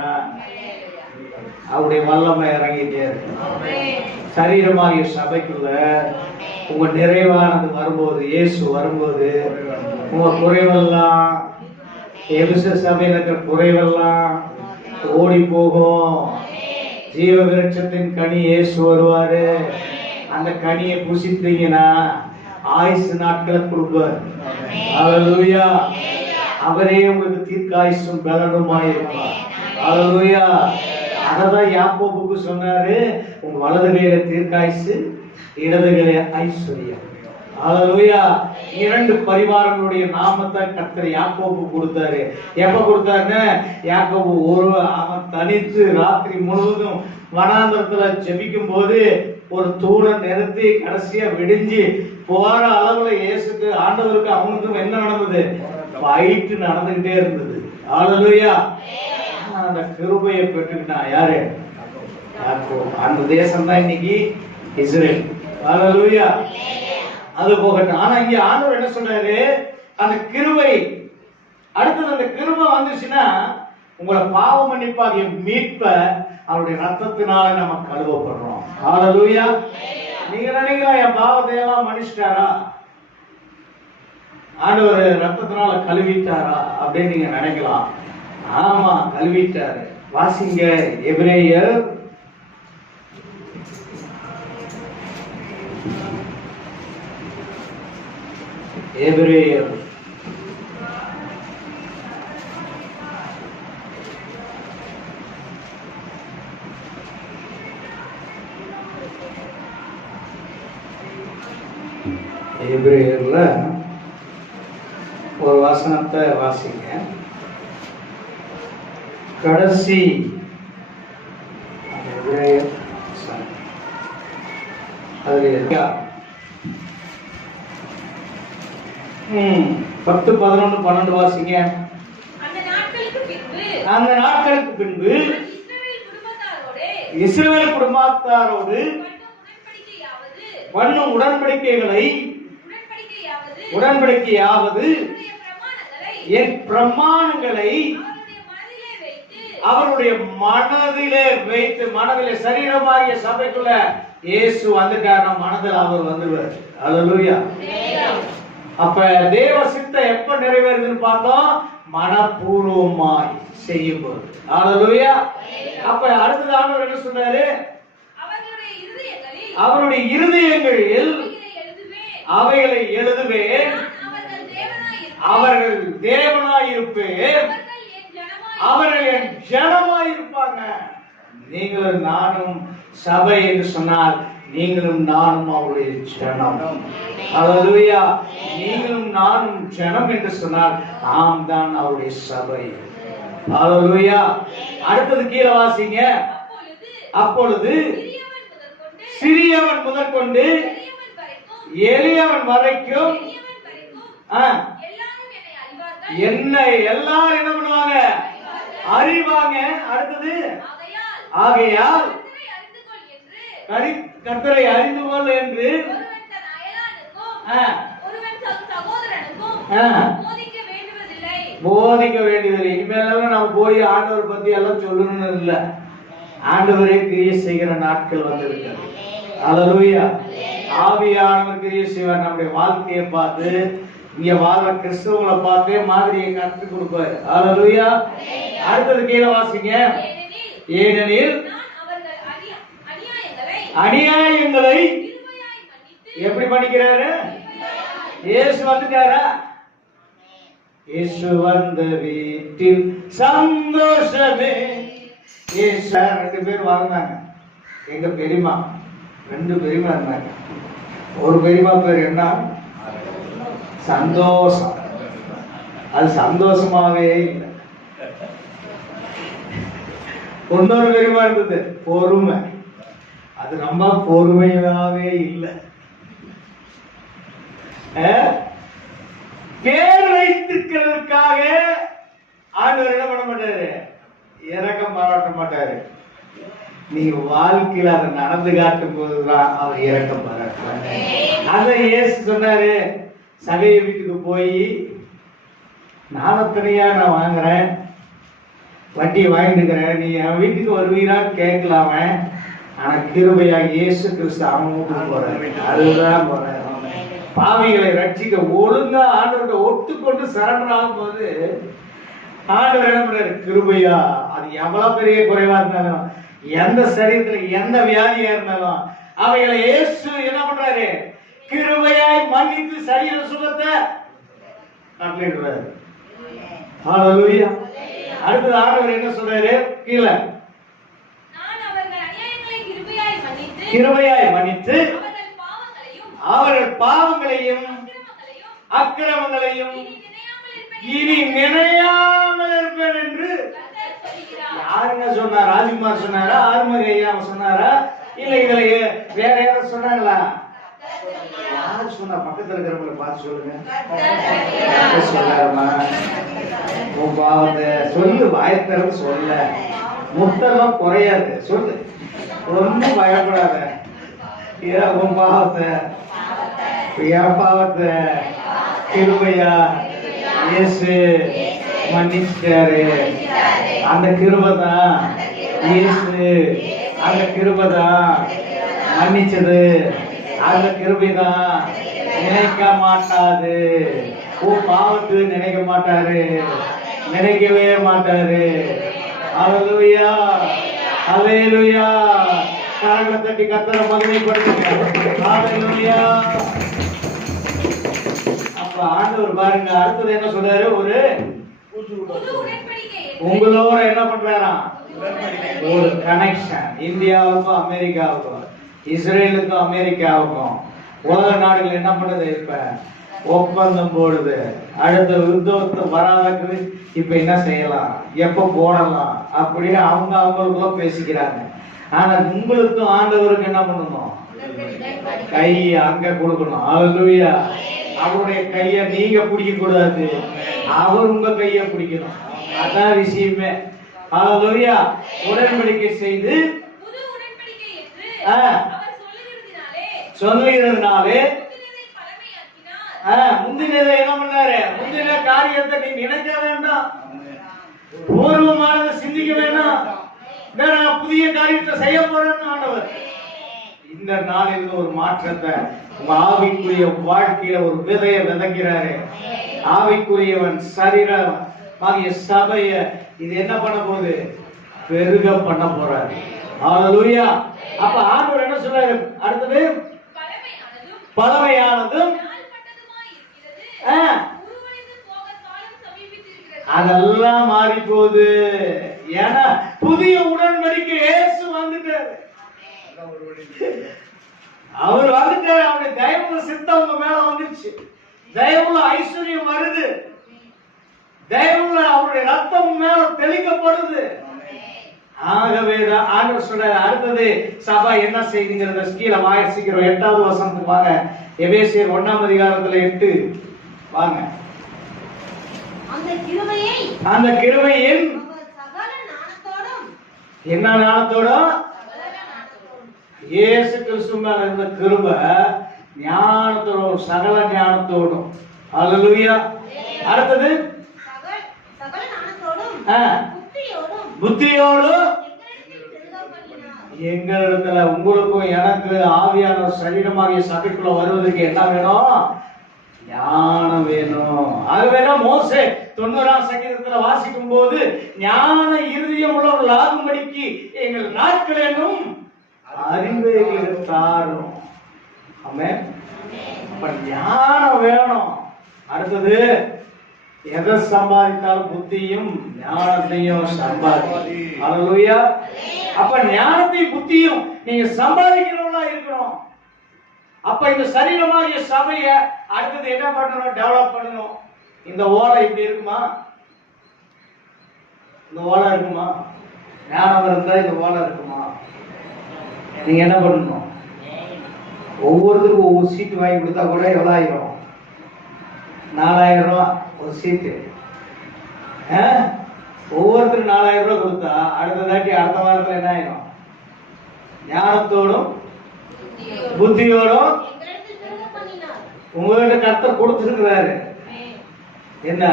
அவருடைய வல்லமை இறங்கிட்டே இருக்கு. சரீரமாகிய சபைக்குள்ள உங்க நிறைவானது வரும்போது, இயேசு வரும்போது, உங்க குறைவெல்லாம், எபிச சபையில் இருக்கிற குறைவெல்லாம் ஓடி போகும். ஜீவ விருட்சத்தின் கனி இயேசு வருவாரு. அந்த கனியை புசித்தீங்கன்னா ஆயுசு நாட்களை கொடுப்பார். ஹல்லேலூயா. அவரே உங்களுக்கு தீர்க்காயுசும் பலனுமாய் இருப்பார். ஹல்லேலூயா. அததான் யாக்கோபுக்கு சொன்னாரு, உங்க வலது கையில தீர்க்காயுசு, இடது கையில ஐஸ்வர்யம். ஹல்லேலூயா. இரண்டு பரிவாரங்களுடைய நாமத்தை கர்த்தர் யாக்கோபு கொடுத்தாரு. எப்ப கொடுத்தாருன்னு, யாக்கோபு அவன் தனித்து ராத்திரி முழுவதும் வனாந்தரத்துல ஜெபிக்கும் போது ஒரு தூணை நிறுத்தி கடைசியா விடிஞ்சு போற அளவுல இயேசுக்கு, ஆண்டவருக்கு அவனுக்கும் என்ன நடந்தது? ஃபைட் நடந்துகிட்டே இருந்தது. ஹல்லேலூயா. அந்த கிருபையை பெற்றுக்கிட்டான் யாரு? யாக்கோபு. அந்த தேசம் தான் இன்னைக்கு இஸ்ரேல். ஹல்லேலூயா. அது போகட்டும். ஆனா இங்க ஆண்டவர் என்ன சொல்றாரு? அந்த கிருபை, அடுத்தது அந்த கிருபை வந்துச்சுன்னா உங்களை பாவ மன்னிப்பாகிய மீட்ப அவருடைய ரத்தத்தினால நம்ம கழுவப்படுறோம். ஹல்லேலூயா. நீங்க நினைக்கலாம், என் பாவத்தை எல்லாம் மன்னிச்சிட்டாரா, ஆண்டவர் ரத்தத்தினால கழுவிட்டாரா அப்படின்னு நீங்க நினைக்கலாம். ஆமா, கழுவிட்டாரு. வாசிங்க எபிரேயர் எபிரேயர் எபிரேயர்ல ஒரு வசனத்தை வாசிங்க. கடைசி எபிரேயர் அதுல 10, 11, 12 வாசிங்க. அந்த நாட்களுக்கு பின்பு இஸ்ரவேல் குடும்பத்தாரோடு பண்ணும் உடன்படிக்கையாவது என் பிரமாணங்களை அவருடைய மனதிலே வைத்து, மனதிலே சரீரமாகிய சபைக்குள்ள இயேசு வந்துட்டார், மனதில் அவர் வந்துடுவார். ஹல்லேலூயா. அப்ப தேவ சித்தம் எப்ப நிறைவேறுதுன்னு பார்த்தோம்? மனப்பூர்வமாய் செய்யும் போது. ஹல்லேலூயா. அப்ப அடுத்தது ஆண்டவர் என்ன சொல்றாரு? அவருடைய இருதயங்களில் அவைகளை எழுதுவேன். அவர்கள் தேவனாயிருப்பேன். அவர்கள் என் ஜனமாயிருப்பாங்க. நீங்களும் நானும் சபை என்று சொன்னால் நீங்களும் நானும் அவருடைய ஜனம். அல்லேலூயா. நீங்களும் நானும் ஜனம் என்று சொன்னால் நாம் தான் அவருடைய சபை. அல்லேலூயா. அடுத்தது கீழே வாசிங்க. அப்பொழுது சிறியவன் முதற்கொண்டு எளியவன் வரைக்கும் என்னை எல்லாரும் என்ன பண்ணுவாங்க? அறிவாங்க. அடுத்தது ஆகையால் கர்த்தரை அறிந்து கொள் என்று போதிக்க வேண்டியதில்லை. இனிமேல் நம்ம போய் ஆண்டவர் பத்தி எல்லாம் சொல்லணும்னு இல்ல. ஆண்டவரே கிரியை செய்கிற நாட்கள் வந்திருக்கிறது. அல்லேலூயா. ஆவியானவர் கிரியை செய்வார். நம்முடைய வாழ்க்கையை பார்த்து இங்க வாழ்ற கிறிஸ்தவங்களை பார்த்தே மாதிரியை கற்றுக் கொடுப்பாரு. அல்லேலூயா. அடுத்தது கீழே வாசிங்க. ஏனெனில் அநியாயங்களை எப்படி பண்ணிக்கிறாரு? இயேசு வந்துட்டாரா? இயேசு வந்த வீட்டில் சந்தோஷமே. இயேசு 2 பேர் வாழ்ந்தாங்க. எங்க பெரியமா 2 பெரியமா இருந்தாங்க. ஒரு பெரியமா பேர் என்ன? சந்தோஷம். அது சந்தோஷமாவே இல்லை. இன்னொரு பெரியமா இருந்தது பொறுமை. அது ரொம்ப பொறுமையாவே இல்லை. பேர் வைத்திருக்கிறதுக்காக ஆண்டவர் என்ன பண்ண மாட்டாரு? இரக்கம் பாராட்ட மாட்டாரு. நீங்க வாழ்க்கையில அதை நடந்து காட்டும் போதுதான் அவர் இரக்கம் பாராட்டுறாரு. அத இயேசு சொன்னாரு. சகை வீட்டுக்கு போய் நாமத்தனையா நான் வாங்குறேன், வட்டியை வாங்கிட்டுக்கிறேன், நீ என் வீட்டுக்கு வருவீரான்னு கேட்கலாம. ஆனா கிருபையா இயேசு கிறிஸ்து அவன் வீட்டுக்கு போறாரு. அதுதான் போறாரு. பாவிகளை ரட்சிக்க ஒழுங்கா ஆண்டவர்கிட்ட ஒத்துக்கொண்டு சரண்டர் ஆகும் போது ஆண்டவர் என்ன பண்றாரு? கிருபையா. அது எவ்வளவு பெரிய குறைவா இருந்தாலும், எந்த சரீரத்துல எந்த வியாதியா இருந்தாலும் அவைகளை இயேசு என்ன பண்றாரு? கிருபையாய் மன்னித்து சரீர சுகத்தை கட்டளையிடுறாரு. ஹல்லேலூயா. அடுத்தது ஆண்டவர் என்ன சொல்றாரு? கீழே கிருபையாய் மன்னித்து அவர்கள் பாவங்களையும் அக்கிரமங்களையும் இனி நினையாமல் இருப்பேன் என்று யாருங்க சொன்னா? ராஜ்குமார் சொன்னாரா? ஆறுமுக ஐயா சொன்னாரா? இல்ல இதுல வேற யாரும் சொன்னாங்களா? யாரு சொன்னா? பக்கத்துல இருக்கிறவங்களை பார்த்து சொல்லுங்க. சொல்லாமா? உன் பாவத்தை சொல்லு. வாயத்தரவு சொல்ல. முத்தெல்லாம் குறையாது. சொல்லு. ஒன்னும் பயப்படாத. உன் பாவத்தை என் பாவத்தை கிருபையா இயேசு மன்னிச்சிட்டாரு. அந்த கிருபைதான் இயேசு. அந்த கிருபைதான் மன்னிச்சது. அந்த கிருபைதான் நினைக்க மாட்டாது. உன் பாவத்து நினைக்க மாட்டாரு. நினைக்கவே மாட்டாரு. அல்லேலூயா. அல்லேலூயா. கரங்களை தட்டி கர்த்தரை மகிமைப்படுத்துங்க. அல்லேலூயா. அப்ப ஆண்டவர் பாருங்க. அடுத்தது என்ன சொல்றாரு? ஒரு உங்களோட என்ன பண்றாராம்? ஒரு கனெக்ஷன். இந்தியாவுக்கும் அமெரிக்காவுக்கும், இஸ்ரேலுக்கும் அமெரிக்காவுக்கும் உலக நாடுகள் என்ன பண்ணுது? இப்ப ஒப்பந்தம் போடுது. அடுத்த யுத்தத்தை வராதது இப்ப என்ன செய்யலாம், எப்ப போடலாம் அப்படின்னு அவங்களுக்குள்ள பேசிக்கிறாங்க. ஆனா உங்களுக்கும் ஆண்டவருக்கு என்ன பண்ணணும்? கை அங்க கொடுக்கணும். அல்லேலூயா. அவருடைய கைய நீங்க பிடிக்க கூடாது, அவர் உங்க கைய பிடிக்கணும். அதான் விஷயமே. அல்லேலூயா. உடன்படிக்கை செய்து சொல்லுகிறதுனாலே முந்தினதை என்ன பண்ணாரு? முந்தின காரியத்தை நீ நினைக்க வேண்டாம், பூர்வமானதை சிந்திக்க வேண்டாம். நான் புதிய காரியத்தை செய்ய போறேன்னு ஆண்டவர் இந்த நாளில் ஒரு மாற்றத்தை உங்க ஆவிக்குரிய வாழ்க்கையில ஒரு விதையை விதைக்கிறாரு. ஆவிக்குரியவன் சரீரம் ஆகிய சபைய இது என்ன பண்ண போகுது? பெருக பண்ண போறாரு. அல்லேலூயா. அப்ப ஆண்டவர் என்ன சொல்றாரு? அடுத்தது பழமையானதும் அதெல்லாம் மாறி போகுது. ஏன்னா புதிய உடன்படிக்கை இயேசு வந்துட்டாரு. அவர் வந்துட்டாரு. அவருடைய தயவுள்ள சித்தம் உங்க மேல வந்துருச்சு. தயவுள்ள ஐஸ்வர்யம் வருது. தயவுள்ள அவருடைய ரத்தம் மேல தெளிக்கப்படுது. ஆகவேதான் ஆண்டவர் சொல்ற அடுத்தது சபை என்ன செய்யுங்கிறத கீழே வாசிக்கிறோம். 8வது வசனத்துக்கு வாங்க. எபேசியர் 1ஆம் அதிகாரத்துல 8 வாங்க. அந்த கிருபையின் என்ன ஞானத்தோடும் இயேசு கிறிஸ்து மேல இருந்த கிருபை ஞானத்தோடும் சகல ஞானத்தோடும். அல்லேலூயா. அடுத்தது புத்தியோடு எங்களிடத்துல உங்களுக்கும் எனக்கு ஆவியான சரீரமாகிய சபைக்குள்ள வருவதற்கு என்ன வேணும்? ஞானம் வேணும். அது வேணும். மோசே 90ஆம் சங்கீதத்துல வாசிக்கும் போது ஞான இருதயம் உள்ளவர்கள் ஆகும்படிக்கு எங்கள் நாட்கள் என்னும் அறிவை தாரும். ஆமென். அப்ப ஞானம் வேணும். அடுத்தது எதை சம்பாதித்தாலும் புத்தியும் ஞானத்தையும் சம்பாதி. அல்லேலூயா. அப்ப ஞானத்தையும் புத்தியும் நீங்க சம்பாதிக்கிறவங்களா இருக்கணும். அப்ப இந்த சரீரமாகிய சபைய அடுத்தது என்ன பண்ணணும்? டெவலப் பண்ணணும். இந்த ஓலை இப்படி இருக்குமா? இந்த ஓலை இருக்குமா? ஞானம் இருந்தா இந்த ஓலை இருக்குமா? நீங்க என்ன பண்ணணும்? ஒவ்வொருத்தருக்கும் ஒவ்வொரு சீட்டு வாங்கி கொடுத்தா கூட எவ்வளவு ஆயிரும்? 4000 ரூபாய் ஒரு சீட்டு. ஒவ்வொருத்தரும் 4000 ரூபாய் கொடுத்தா அடுத்ததாட்டி அடுத்த வாரத்தில் என்ன ஆயிரும்? ஞானத்தோடும் புத்தியோடும் உங்ககிட்ட கர்த்தர் கொடுத்திருக்கிறாரு. என்ன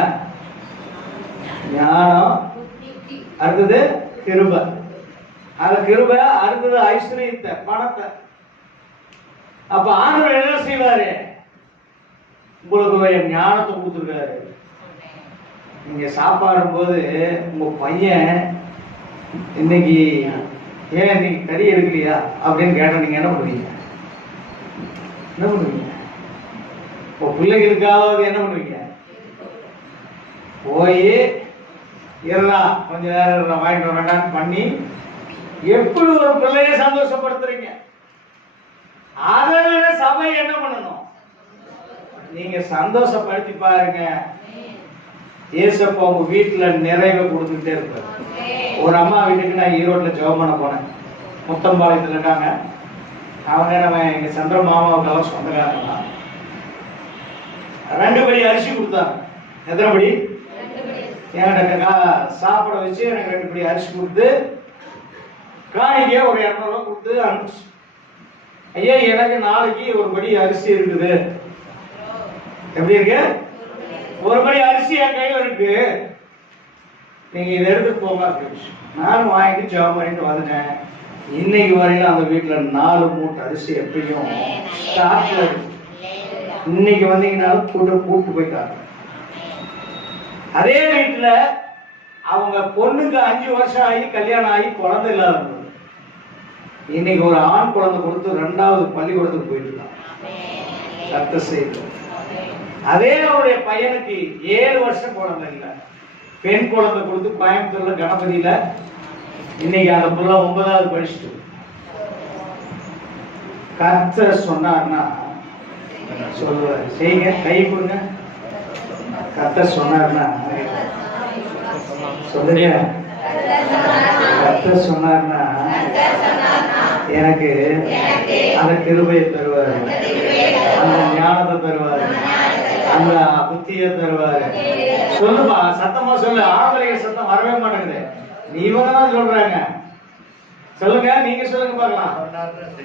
ஞானம், அடுத்தது கிருபை. அது கிருபை, அடுத்தது ஐஸ்வர்யத்தை, பணத்தை. அப்ப ஆண்டவர் என்ன செய்வாரு? உங்களுக்கு ஞானத்தை கொடுத்துருக்காரு. நீங்க சாப்பாடும் போது உங்க பையன் இன்னைக்கு ஏன் இன்னைக்கு கறி எடுக்கலையா அப்படின்னு கேட்ட நீங்க என்ன பண்ணுவீங்க? என்ன பண்ணுவீங்க? இப்போ பிள்ளைகளுக்காவது என்ன பண்ணுவீங்க? போய் எல்லாம் கொஞ்சம் நேரம் வாங்கிட்டு வர வேண்டாம் பண்ணி எப்படி ஒரு பிள்ளைய சந்தோஷப்படுத்துறீங்க? அதை விட சபை என்ன பண்ணணும்? நீங்க சந்தோஷப்படுத்தி பாருங்க. ஏசப்பா உங்க வீட்டுல நிறைய கொடுத்துட்டே இருப்பாரு. ஒரு அம்மா வீட்டுக்கு நான் ஈரோட்ல ஜெபம் பண்ண போனேன். முத்தம்பாளையத்துல இருக்காங்க அவங்க. நம்ம எங்க சந்திர மாமாவுக்கெல்லாம் சொந்தக்காரங்க. 2 படி அரிசி கொடுத்தாங்க. எத்தனை படி? என்கிட்ட சாப்பிட வச்சு எனக்கு 2 படி அரிசி கொடுத்து காணிக்கே ஒரு 200 ரூபாய் கொடுத்து அனுப்பிச்சு. ஐயா எனக்கு நாளைக்கு ஒரு படி அரிசி இருக்குது. எப்படி இருக்கு? ஒரு படி அரிசி என் கையில இருக்கு, நீங்க இதை எடுத்துட்டு போங்க அப்படின்னு. நானும் வாங்கிட்டு ஜெபம் பண்ணிட்டு வந்துட்டேன். இன்னைக்கு வரையிலும் அந்த வீட்டுல 4 மூட்டை அரிசி எப்பயும் ஸ்டாக்ல இருக்கு. இன்னைக்கு வந்தீங்கன்னாலும் கூப்பிட்டு போயிட்டாங்க. அதே வீட்டுல அவங்க பொண்ணுக்கு 5 வருஷம் ஆகி கல்யாணம் ஆகி குழந்தை இல்லாத இருந்தது. இன்னைக்கு ஒரு ஆண் குழந்தை கொடுத்து 2வது பள்ளிக்கூடத்துக்கு போயிட்டு இருக்கான். சத்த செய்து. அதே அவருடைய பையனுக்கு 7 வருஷம் குழந்தை இல்லை, பெண் குழந்தை கொடுத்து கோயம்புத்தூர்ல கணபதியில இன்னைக்கு அந்த புள்ள 9வது படிச்சுட்டு. கர்த்தர் சொன்னார்னா சொல்லுவார். செய்யுங்க, கை கொடுங்க. கர்த்தர் சொன்னார்னா சொல்லுங்க. கர்த்தர் சொன்னார்னா எனக்கு அந்த கிருபையை தருவாரு, அந்த ஞானத்தை தருவாரு, அந்த புத்தியை தருவாரு. சொல்லுமா, சத்தமா சொல்லு. ஆம்பளைங்க சத்தம் வரவே மாட்டேங்குது. நீங்க தான் சொல்றாங்க. சொல்லுங்க, நீங்க சொல்லுங்க பார்க்கலாம்.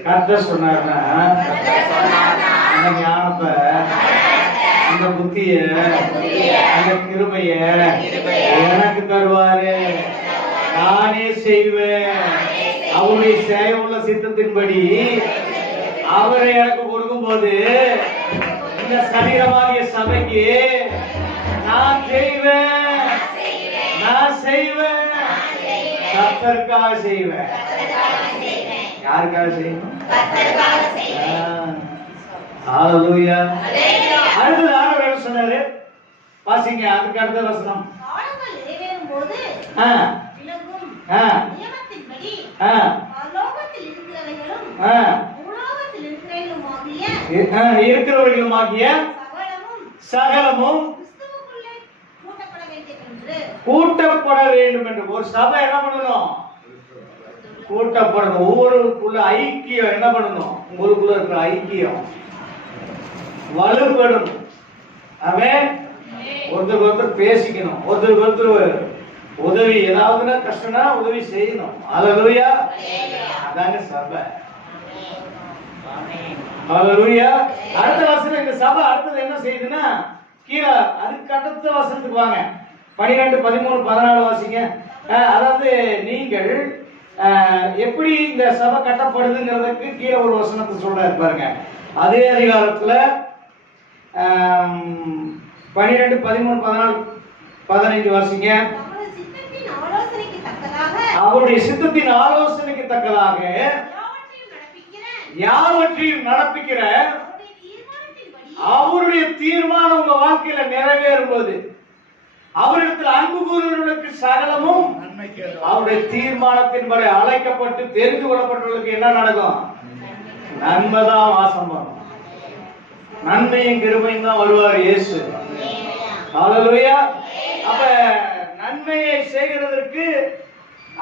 கர்த்தர் சொன்னார்னா அந்த ஞானத்தை, அந்த புத்திய, அந்த கிருபைய எனக்கு தருவாரு. நானே செய்வேன். அவருடைய சேவையுள்ள சித்தத்தின்படி அவரை எனக்கு கொடுக்கும் போது இந்த சரீரமாகிய சபைக்கு நான் செய்வேன், நான் செய்வேன், கர்த்தருக்காக செய்வேன். யாருக்காக செய்யணும்? ஹalleluya. அடுத்து ஆண்டவர் சொன்னாரு, வாசிங்க. அதுக்கு அடுத்த வசனம். வரும்போது ஆ, விலகும் ஆ, நியமத்தின்படி ஆ, பரலோகத்தில் இருக்கிறவைகளும் ஆ, பூலோகத்தில் இருக்கிறவைகளுமாகிய இருக்கிறவர்களுமாகிய சகலமும் சகலமும் கிறிஸ்துவுக்குள்ளே கூட்டப்பட வேண்டும் என்று கூட்டப்பட வேண்டும் என்று ஒரு சபை என்ன பண்ணணும்? கூட்டப்படணும். ஒவ்வொருக்குள்ள ஐக்கியம் என்ன பண்ணணும்? உங்களுக்குள்ள இருக்கிற ஐக்கியம் வலுப்படணும். அவன் ஒருத்தருக்கு ஒருத்தர் பேசிக்கணும். ஒருத்தருக்கு ஒருத்தர் உதவி, ஏதாவதுன்னா கஷ்டம்னா உதவி செய்யணும். அல்லேலூயா. அதாங்க சபை. அல்லேலூயா. அடுத்த வசனம் இந்த சபை அடுத்தது என்ன செய்யுதுன்னா கீழே அதுக்கு அடுத்த வசனத்துக்கு வாங்க. 12, 13, 14 வாசிங்க. அதாவது நீங்கள் எப்படி இந்த சபை கட்டப்படுதுங்கிறதுக்கு கீழே ஒரு வசனத்தை சொல்றாரு பாருங்க. அதே அதிகாரத்துல 12, 13, 14, 15 வாசிங்க. அவருடைய சித்தத்தின் ஆலோசனைக்கு தக்கதாக யாவற்றையும் நடப்பிக்கிற அவருடைய தீர்மானம் உங்க வாழ்க்கையில நிறைவேறும்போது அவரிடத்தில் அன்பு கூறுவர்களுக்கு சகலமும் அவருடைய தீர்மானத்தின்படி அழைக்கப்பட்டு தெரிந்து கொள்ளப்பட்டவர்களுக்கு என்ன நடக்கும்? நன்மைதான் வாசம் வரும். நன்மையும் கிருபையும் தான் வருவார் இயேசு. ஹல்லேலூயா. அப்ப நன்மையை செய்கிறதற்கு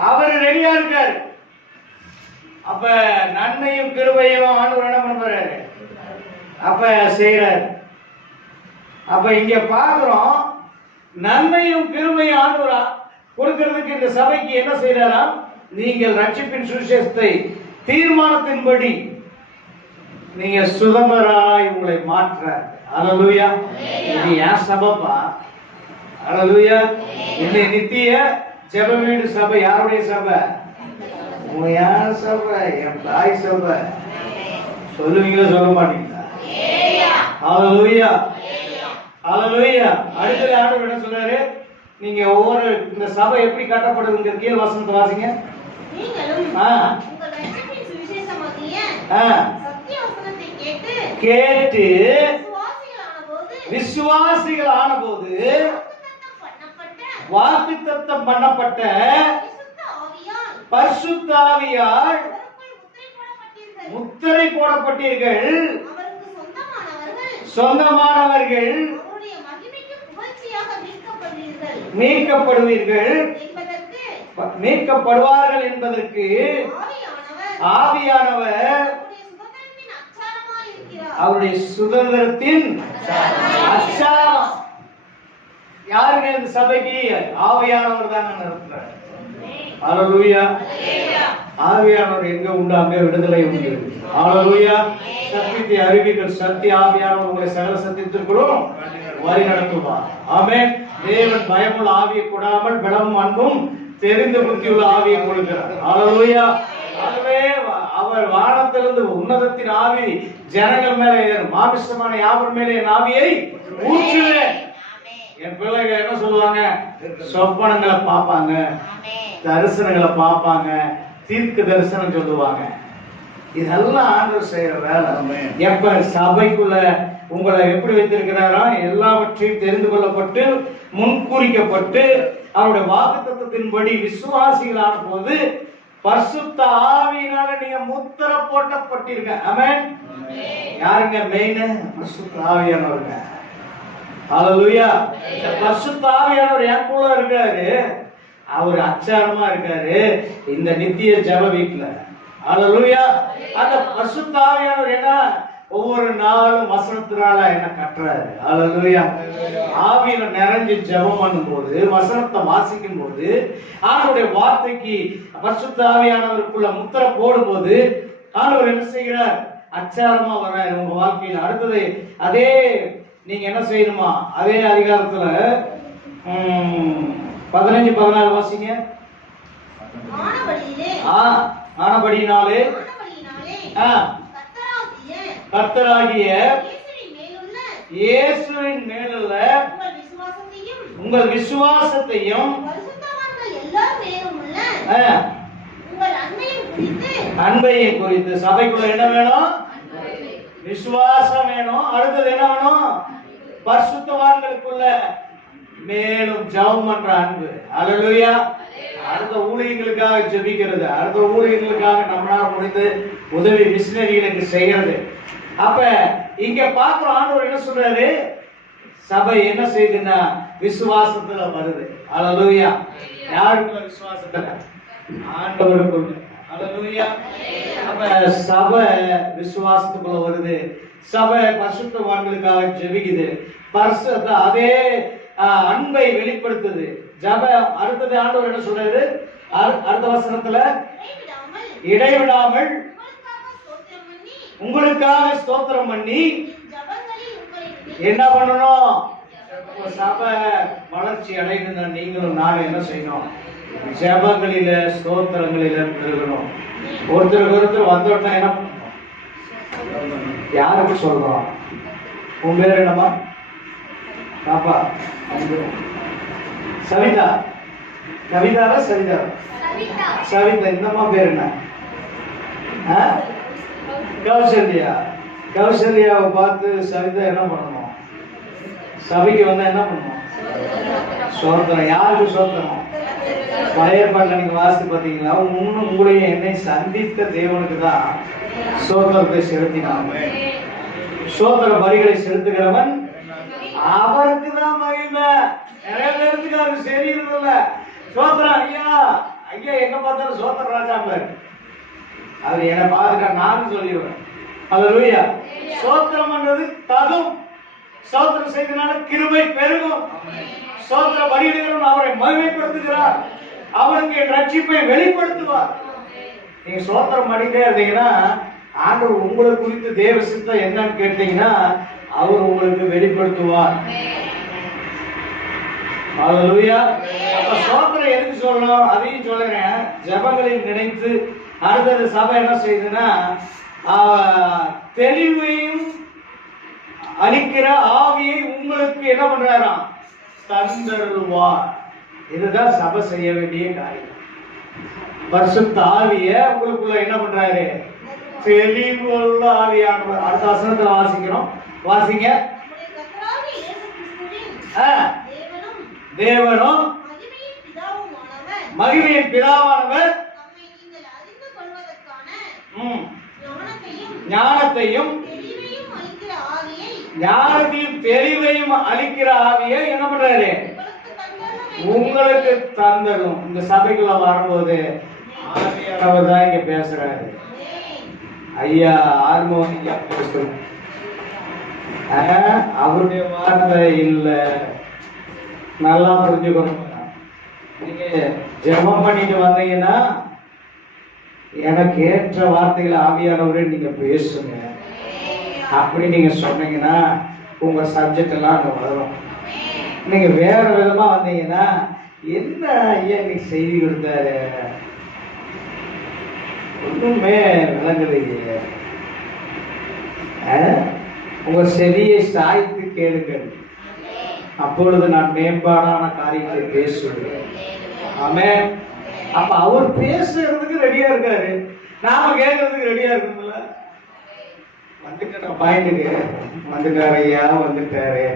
அவர் ரெடியா இருக்காரு. அப்ப நன்மையும் கிருபையும் ஆண்டவர் என்ன பண்ணுவாரு? அப்ப செய்யறாரு. அப்ப இங்க பாக்குறோம் நன்மையும் கிருபையும் ஆண்டவர் கொடுக்கிறதுக்கு இந்த சபைக்கு என்ன செய்யறாராம்? நீங்கள் ரட்சிப்பின் சுவிசேஷத்தை தீர்மானத்தின்படி நீங்க சுதந்திரராய் உங்களை மாற்ற. அல்லேலூயா. இது ஏன் சபைப்பா? அல்லேலூயா. இந்த நித்திய ஜெப வீடு சபை யாருடைய சபை? என் சபை, என் தாய் சபை. சொல்லுவீங்களா சொல்ல மாட்டீங்களா? அல்லேலூயா. அல்லேலூயா. அடுத்தது ஆண்டவர் என்ன சொல்றாரு? நீங்க ஒவ்வொரு இந்த சபை எப்படி கட்டப்படுதுங்கிற கீழ் வசனத்தை வாசிங்க. கேட்டு விசுவாசிகள் ஆனபோது வாக்குத்தத்தம் பண்ணப்பட்ட பரிசுத்த ஆவியால் முத்திரை போடப்பட்டீர்கள். சொந்தமானவர்கள் மீட்கப்படுவீர்கள், மீட்கப்படுவார்கள் என்பதற்கு ஆவியானவர் அவருடைய சுதந்திரத்தின் அச்சாரம். யாருங்க இந்த சபைக்கு? ஆவியானவர் தான் நடத்துறார். அல்லேலூயா. ஆவியானவர் எங்க உண்டு அங்க விடுதலை உண்டு. அல்லேலூயா. சத்தியத்தை அறிவிகள் சத்திய ஆவியானவர் உங்களை சகல சத்தியத்திற்குள்ளும் வழி நடத்துவார். ஆமென். தேவன் பயமுள்ள ஆவியை கொடாமல் பலமும் அன்பும் தெரிந்த புத்தியுள்ள ஆவியை கொடுக்கிறார். அல்லேலூயா. ஆகவே அவர் வானத்திலிருந்து உன்னதத்தின் ஆவி ஜனங்கள் மேலே ஏறும். மாமிசமான யாவர் மேலே என் ஆவியை ஊற்றுவேன். என் பிள்ளைகள் என்ன சொல்லுவாங்க? சொப்பனங்களை பார்ப்பாங்க, தரிசனங்களை பார்ப்பாங்க, தீர்க்க தரிசனம் சொல்லுவாங்க. இதெல்லாம் ஆண்டவர் செய்யற வேலை. எப்ப சபைக்குள்ள உங்களை எப்படி வைத்திருக்கிறாரோ எல்லாவற்றையும் தெரிந்து கொள்ளப்பட்டு முன்கூறிக்கப்பட்டு அவருடைய வாக்குத்தத்தத்தின்படி விசுவாசிகளான போது பரிசுத்த ஆவியினால நீங்க முத்திர போட்டப்பட்டீங்க. ஆமென். யாருங்க மெயின்? பரிசுத்த ஆவியானவருங்க. அல்லேலூயா. பரிசுத்த ஆவியானவர் எனக்குள்ள இருக்காரு. அவர் அச்சாரமா இருக்காரு இந்த நித்திய ஜெப வீட்டுல. அல்லேலூயா. அந்த பரிசுத்த ஆவியானவர் என்ன ஒவ்வொரு நாளும் வசனத்தினால என்ன கட்டுறாரு. அல்லேலூயா. ஆவியில நிறைஞ்சு ஜெபம் பண்ணும்போது வசனத்தை வாசிக்கும் போது ஆண்டவருடைய வார்த்தைக்கு பரிசுத்த ஆவியானவருக்குள்ள முத்திர போடும்போது ஆண்டவர் என்ன செய்கிறார்? அச்சாரமா வர்றாரு உங்க வாழ்க்கையில. அடுத்தது அதே நீங்க என்ன செய்யணுமா? அதே அதிகாரத்துல 15, 14 வாசிங்க. ஆனபடியினாலே கர்த்தராகிய இயேசுவின் மேலுள்ள உங்கள் விசுவாசத்தையும் அன்பையும் குறித்து. சபைக்குள்ள என்ன வேணும்? விசுவாசம் வேணும். அடுத்தது என்ன வேணும்? பரிசுத்தவான்களுக்குள்ள மேலும் ஜெபம் பண்ற அன்பு. அல்லேலூயா. அடுத்த ஊழியர்களுக்காக ஜெபிக்கிறது, அடுத்த ஊழியர்களுக்காக நம்மளால முடிந்து உதவி மிஷினரிகளுக்கு செய்யறது. அப்ப இங்க பாக்குற ஆண்டவர் என்ன சொல்றாரு? சபை என்ன செய்யுதுன்னா விசுவாசத்துல வருது. அல்லேலூயா. யாருக்குள்ள விசுவாசத்துல? ஆண்டவருக்குள்ள. அல்லேலூயா. அப்ப சபை விசுவாசத்துக்குள்ள வருது. சபை பரிசுத்தவான்களுக்காக ஜெபிக்குது. பரிசுத்த அதே அன்பை வெளிப்படுத்துது. ஜப அடுத்தது ஆண்டவர் என்ன சொல்றாரு? அடுத்த வசனத்துல இடைவிடாமல் உங்களுக்காக ஸ்தோத்திரம் பண்ணி என்ன பண்ணணும்? சபை வளர்ச்சி அடையணும். நீங்களும் நானும் என்ன செய்யணும்? ஜபங்களில ஸ்தோத்திரங்களில பெருகணும். ஒருத்தருக்கு ஒருத்தர் வந்தோடனே என்ன பண்ணணும்? யாருக்கு சொல்றோம்? உன் பேர் என்னமா? பாப்பா சவிதா. கவிதாரா சவிதா? சவிதா. இந்தம்மா பேர் என்ன? கௌசல்யா. கௌசல்யாவை பார்த்து சவிதா என்ன பண்ணணும்? சபைக்கு வந்தா என்ன பண்ணணும்? சோத்திரம். யாருக்கு சோத்திரம்? பழைய பாட்டில் நீங்க வாசித்து பார்த்தீங்களா? உங்களையும் என்னை சந்தித்த தேவனுக்கு தான் சோத்திரத்தை செலுத்தினாங்க. சோத்திர பலிகளை செலுத்துகிறவன் அவருக்கு தான் மகிமை. நிறைய பேருக்கு அது சரியில்லை. சோத்திரம் ஐயா ஐயா எங்க பார்த்தாலும் சோத்திர ராஜா பேர். அவர் என்னை பார்த்துட்டா நானும் சொல்லிடுவேன். அல்லேலூயா. சோத்திரம் பண்றது தகும். சோத்திரம் செய்தனால கிருபை பெருகும். சோத்திர பலியிடுகிறவன் அவரை மகிமைப்படுத்துகிறார். அவருக்கு ரட்சிப்பை வெளிப்படுத்துவார். நீங்க சோத்திரம் பண்ணிட்டே இருந்தீங்கன்னா ஆண்டவர் உங்களை குறித்து தேவ சித்தம் என்னன்னு கேட்டீங்கன்னா அவர் உங்களுக்கு வெளிப்படுத்துவார். அல்லேலூயா. அப்ப சோத்திரம் எதுக்கு சொல்லணும்? அதையும் சொல்லுறேன். ஜெபங்களில் நினைத்து அடுத்தது சபை என்ன செய்யுதுன்னா தெளிவையும் அளிக்கிற ஆவியை உங்களுக்கு என்ன பண்றாராம்? தந்தருவார். இதுதான் சபை செய்ய வேண்டிய காரியம். பரிசுத்த ஆவிய உங்களுக்குள்ள என்ன பண்றாரு? தெளிவுள்ள ஆவியானவர். அடுத்த வசனத்துல வாசிக்கிறோம். வாசிங்க. தேவனும் மகிமையின் பிதாவானவர் ஞானத்தையும் தெளிவையும் அளிக்கிற ஆவியை என்ன பண்றாரு? உங்களுக்கு தந்தரும். இந்த சபைக்குள்ள வரும்போது ஆவியானவர் தான் இங்க பேசுறாரு. ஐயா ஹார்மோனியா பேசுறோம். அவருடைய வார்த்தை இல்ல. நல்லா புரிஞ்சுக்கணும். நீங்க ஜெபம் பண்ணிட்டு வந்தீங்கன்னா எனக்கு ஏற்ற வார்த்தைகளை ஆவியானவரே நீங்க பேசுங்க. அப்படி நீங்க சொன்னீங்கன்னா உங்க சப்ஜெக்ட் எல்லாம் அங்க வரும். நீங்க வேற விதமா வந்தீங்கன்னா என்ன ஐயா நீ செய்தி கொடுத்தாரு ஒண்ணுமே விளங்கலையே. உங்க செவியை சாய்த்து கேளுங்கள், அப்பொழுது நான் மேம்பாடான காரியங்களை பேசுவேன். ஆமென். அப்ப அவர் பேசுறதுக்கு ரெடியா இருக்காரு, நாம கேட்கறதுக்கு ரெடியா இருக்கணும்ல. வந்துட்ட பாயிண்ட்டுக்கு வந்துட்டாரு ஐயா, வந்துட்டாரு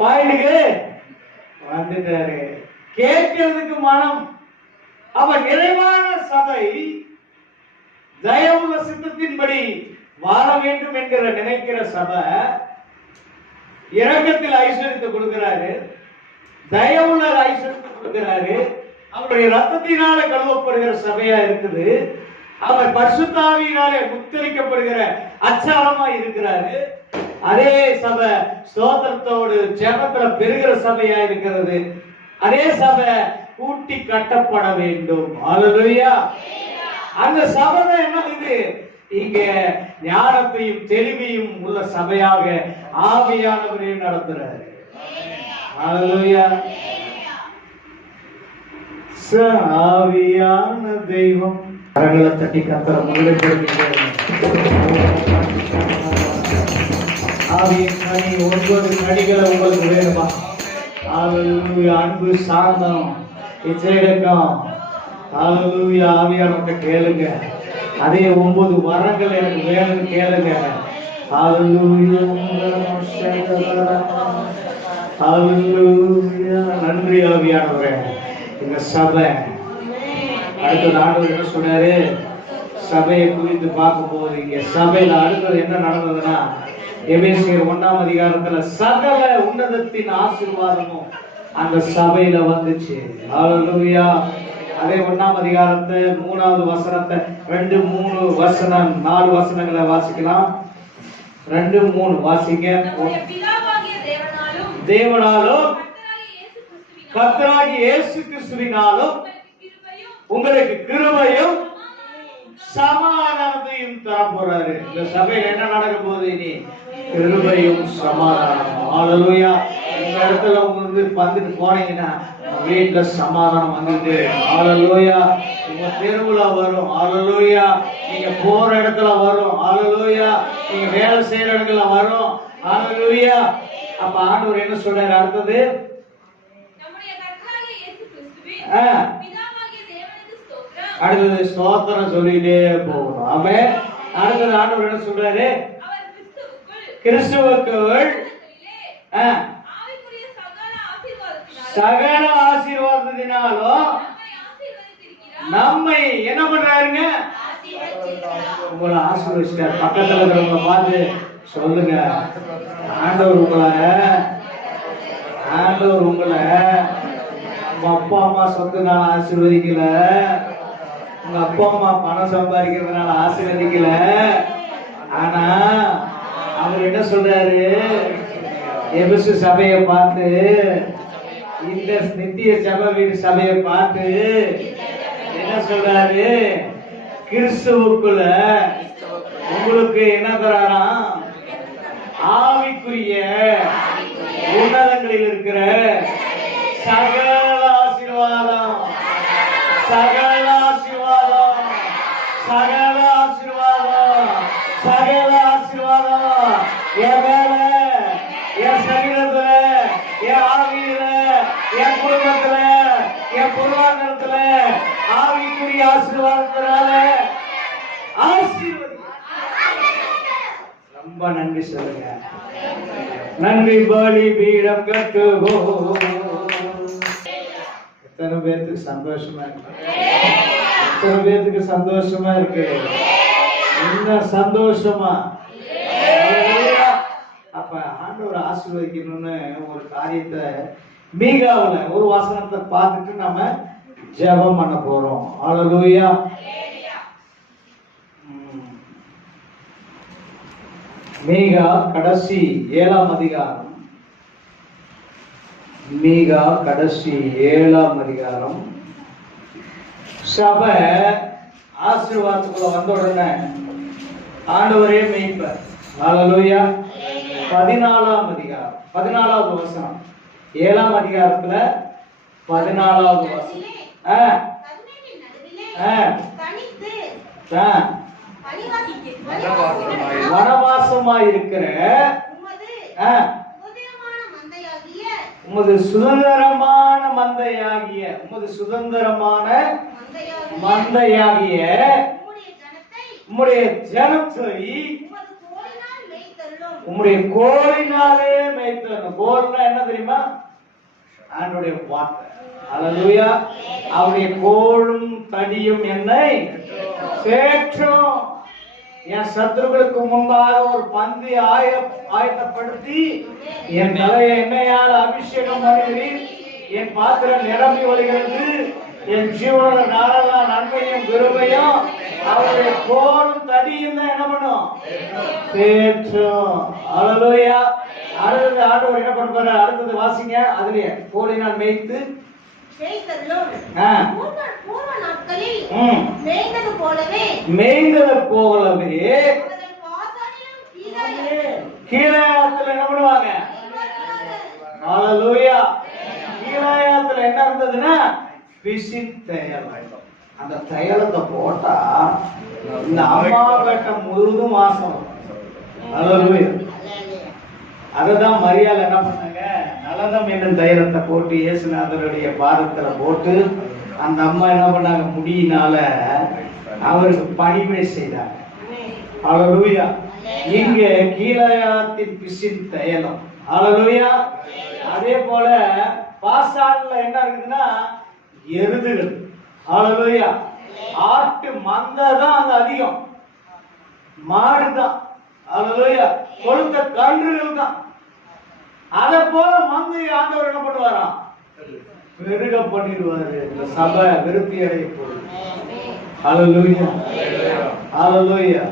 பாயிண்ட்டுக்கு வந்துட்டாரு. கேட்கறதுக்கு மனம். அப்ப நிறைவான சபை தயவுள்ள சித்தத்தின்படி வாழ வேண்டும் என்கிற நினைக்கிற சபை இரக்கத்தில் ஐஸ்வர்யத்தை கொடுக்கிறாரு, தயவுள்ள ஐஸ்வர்யத்தை கொடுக்கிறாரு. அவருடைய ரத்தத்தினால கழுவப்படுகிற சபையா இருக்குது. அவர் பரிசுத்தாவியினாலே முத்தரிக்கப்படுகிற அச்சாரமா இருக்கிறாரு. அதே சபை ஸ்தோத்திரத்தோடு ஜெபத்துல பெறுகிற சபையா இருக்கிறது. அதே சபை கூட்டி கட்டப்பட வேண்டும். அல்லேலூயா. அந்த சபை என்ன இது? இங்க ஞானத்தையும் தெளிவையும் உள்ள சபையாக ஆவியானவரையும் நடத்துறாரு. அல்லேலூயா. ஆவியான தெய்வம் கரங்களை தட்டி கத்தர ஆவியின் கனி 9 கனிகளை உங்களுக்கு வேணுமா? அன்பு, சாந்தம், இச்சையடக்கம். ஆவியானவர்கிட்ட கேளுங்க. அதே 9 வரங்கள் எனக்கு வேணும்னு கேளுங்க. ஹalleluya ஹalleluya. நன்றி ஆவியானவரே. இந்த சபை அடுத்த ஆண்டவர் என்ன சொன்னாரு? சபையை குறித்து பார்க்கும்போது இங்க சபையில அடுத்தது என்ன நடந்ததுன்னா, எபேசியர் 1ஆம் அதிகாரத்துல சகல உன்னதத்தின் ஆசீர்வாதமும் அந்த சபையில வந்துச்சு. ஹalleluya. அதே 1ஆம் அதிகாரத்தை 3வது வசனத்தை 2, 3 வசனம் 4 வசனங்களை வாசிக்கலாம். 2, 3 வாசிங்க. தேவனாலும் கர்த்தராகிய இயேசு கிறிஸ்துவினாலும் உங்களுக்கு கிருபையும் சமாதானத்தையும் தர போறாரு. இந்த சபையில என்ன நடக்க போகுது? இனி கிருபையும் சமாதானம். ஹalleluya. இந்த இடத்துல உங்களுக்கு வந்துட்டு போனீங்கன்னா வீட்டுல சமாதானம் வந்துட்டு, ஹalleluya. உங்க தெருவுல வரும், ஹalleluya. நீங்க போற இடத்துல வரும், ஹalleluya. நீங்க வேலை செய்யற இடத்துல வரும், ஹalleluya. அப்ப ஆண்டவர் என்ன சொல்றாரு? அடுத்தது அடுத்தது ஸ்தோத்திரம் சொல்லிட்டே போகணும். ஆமென். அடுத்தது ஆண்டவர் என்ன சொல்றாரு? கிறிஸ்துவுக்குள் சகல ஆசீர்வாதத்தினாலும் நம்மை என்ன பண்றாருங்க? உங்களை ஆசீர்வதிச்சார். பக்கத்துல இருக்கிறவங்க பார்த்து சொல்லுங்க, ஆண்டவர் உங்களை உங்க அப்பா அம்மா சொத்துனால ஆசீர்வதிக்கல, உங்க அப்பா அம்மா பணம் சம்பாதிக்கிறதுனால ஆசீர்வதிக்கல. ஆனா அவர் என்ன சொல்றாரு? எபேசு சபையை பார்த்து, இந்த நித்திய சபை வீடு சபையை பார்த்து என்ன சொல்றாரு? கிறிஸ்துவுக்குள்ள உங்களுக்கு என்ன தராராம்? ஆவிக்குரிய உன்னதங்களில் இருக்கிற சகல ஆசீர்வாதம், சகல ஆசீர்வாதம், சகல ஆசீர்வாதம், சகல ஆசீர்வாதம் என் மேல, என் சரீரத்துல, என் ஆவியில, என் குடும்பத்துல, என் பொருளாதாரத்துல ஆவிக்குரிய ஆசீர்வாதத்தினால ஆசீர்வதி. ரொம்ப நன்றி சொல்லுங்க. நன்றி பலி பீடம் கட்டுவோம். எத்தனை பேருக்கு சந்தோஷமா இருக்கு? எத்தனை பேருக்கு சந்தோஷமா இருக்கு? இன்னும் சந்தோஷமா? அப்ப ஆண்டவர் ஆசீர்வதிக்கணும்னு ஒரு காரியத்தை மீகாவுல ஒரு வசனத்தை பார்த்துட்டு நம்ம ஜெபம் பண்ண போறோம். ஹல்லேலூயா. மீகா கடைசி 7ஆம் அதிகாரம். மீகா கடைசி 7ஆம் அதிகாரம். சபை ஆசீர்வாதத்துக்குள்ள வந்த உடனே ஆண்டவரே மேய்ப்பர். ஹல்லேலூயா. 14ஆம் அதிகாரம் 14வது வசனம். 7ஆம் அதிகாரத்துல 14வது வசனம். வனவாசமாயிருக்கிற உமது சுதந்திரமான மந்தையாகிய, உமது சுதந்திரமான மந்தையாகிய உம்முடைய ஜனத்தை உம்முடைய கோலினாலே மேய்த்தரணும். கோல்னா என்ன தெரியுமா? ஆண்டவருடைய வார்த்தை. ஹல்லேலூயா. அவருடைய கோலும் தடியும் என்னை சேற்றும். என் சத்துருக்களுக்கு முன்பாக ஒரு பந்தி ஆயத்தப்படுத்தி என் தலையை எண்ணெயால் அபிஷேகம் பண்ணுகிறீர். என் பாத்திரம் நிரம்பி வருகிறது. என் ஜீவனோட நாளெல்லாம் நன்மையும் கிருபையும் அவருடைய கோலும் தடியும் தான் என்ன பண்ணும்? சேற்றும். ஹல்லேலூயா. அடுத்தது ஆண்டவர் என்ன பண்ண போறாரு? அடுத்தது வாசிங்க. அதுலயே கோலினால் மேய்த்து மேய்ந்தது போலவே கீழாயத்துல என்ன பண்ணுவாங்க? ஹல்லேலூயா. கீழாயத்துல என்ன இருந்ததுன்னா பிசின் தைலம். அந்த தைலத்தை போட்டா இந்த அம்மா பேட்டை முழுதும் வாசம். ஹல்லேலூயா. அததான் மரியாதை என்ன பண்ணாங்க? நலதம் என்னும் தைலத்தை போட்டு இயேசுநாதருடைய பாதத்துல போட்டு அந்த அம்மா என்ன பண்ணாங்க? முடியினால அவருக்கு பணிவிடை செய்தாங்க. ஹல்லேலூயா. இங்க கீலேயாத்தின் பிசின் தைலம். ஹல்லேலூயா. அதே போல பாசான்ல என்ன இருக்குதுன்னா எருதுகள். ஹல்லேலூயா. ஆட்டு மந்தை தான் அங்க அதிகம், மாடு தான். ஹல்லேலூயா. கொழுத்த கன்றுகள் தான். அத போல மந்தை ஆண்டவர் என்ன பண்ணுவாராம்? பெருக பண்ணிடுவாரு. இந்த சபை விருத்தி அடைய போகுது. ஹல்லேலூயா. ஹல்லேலூயா.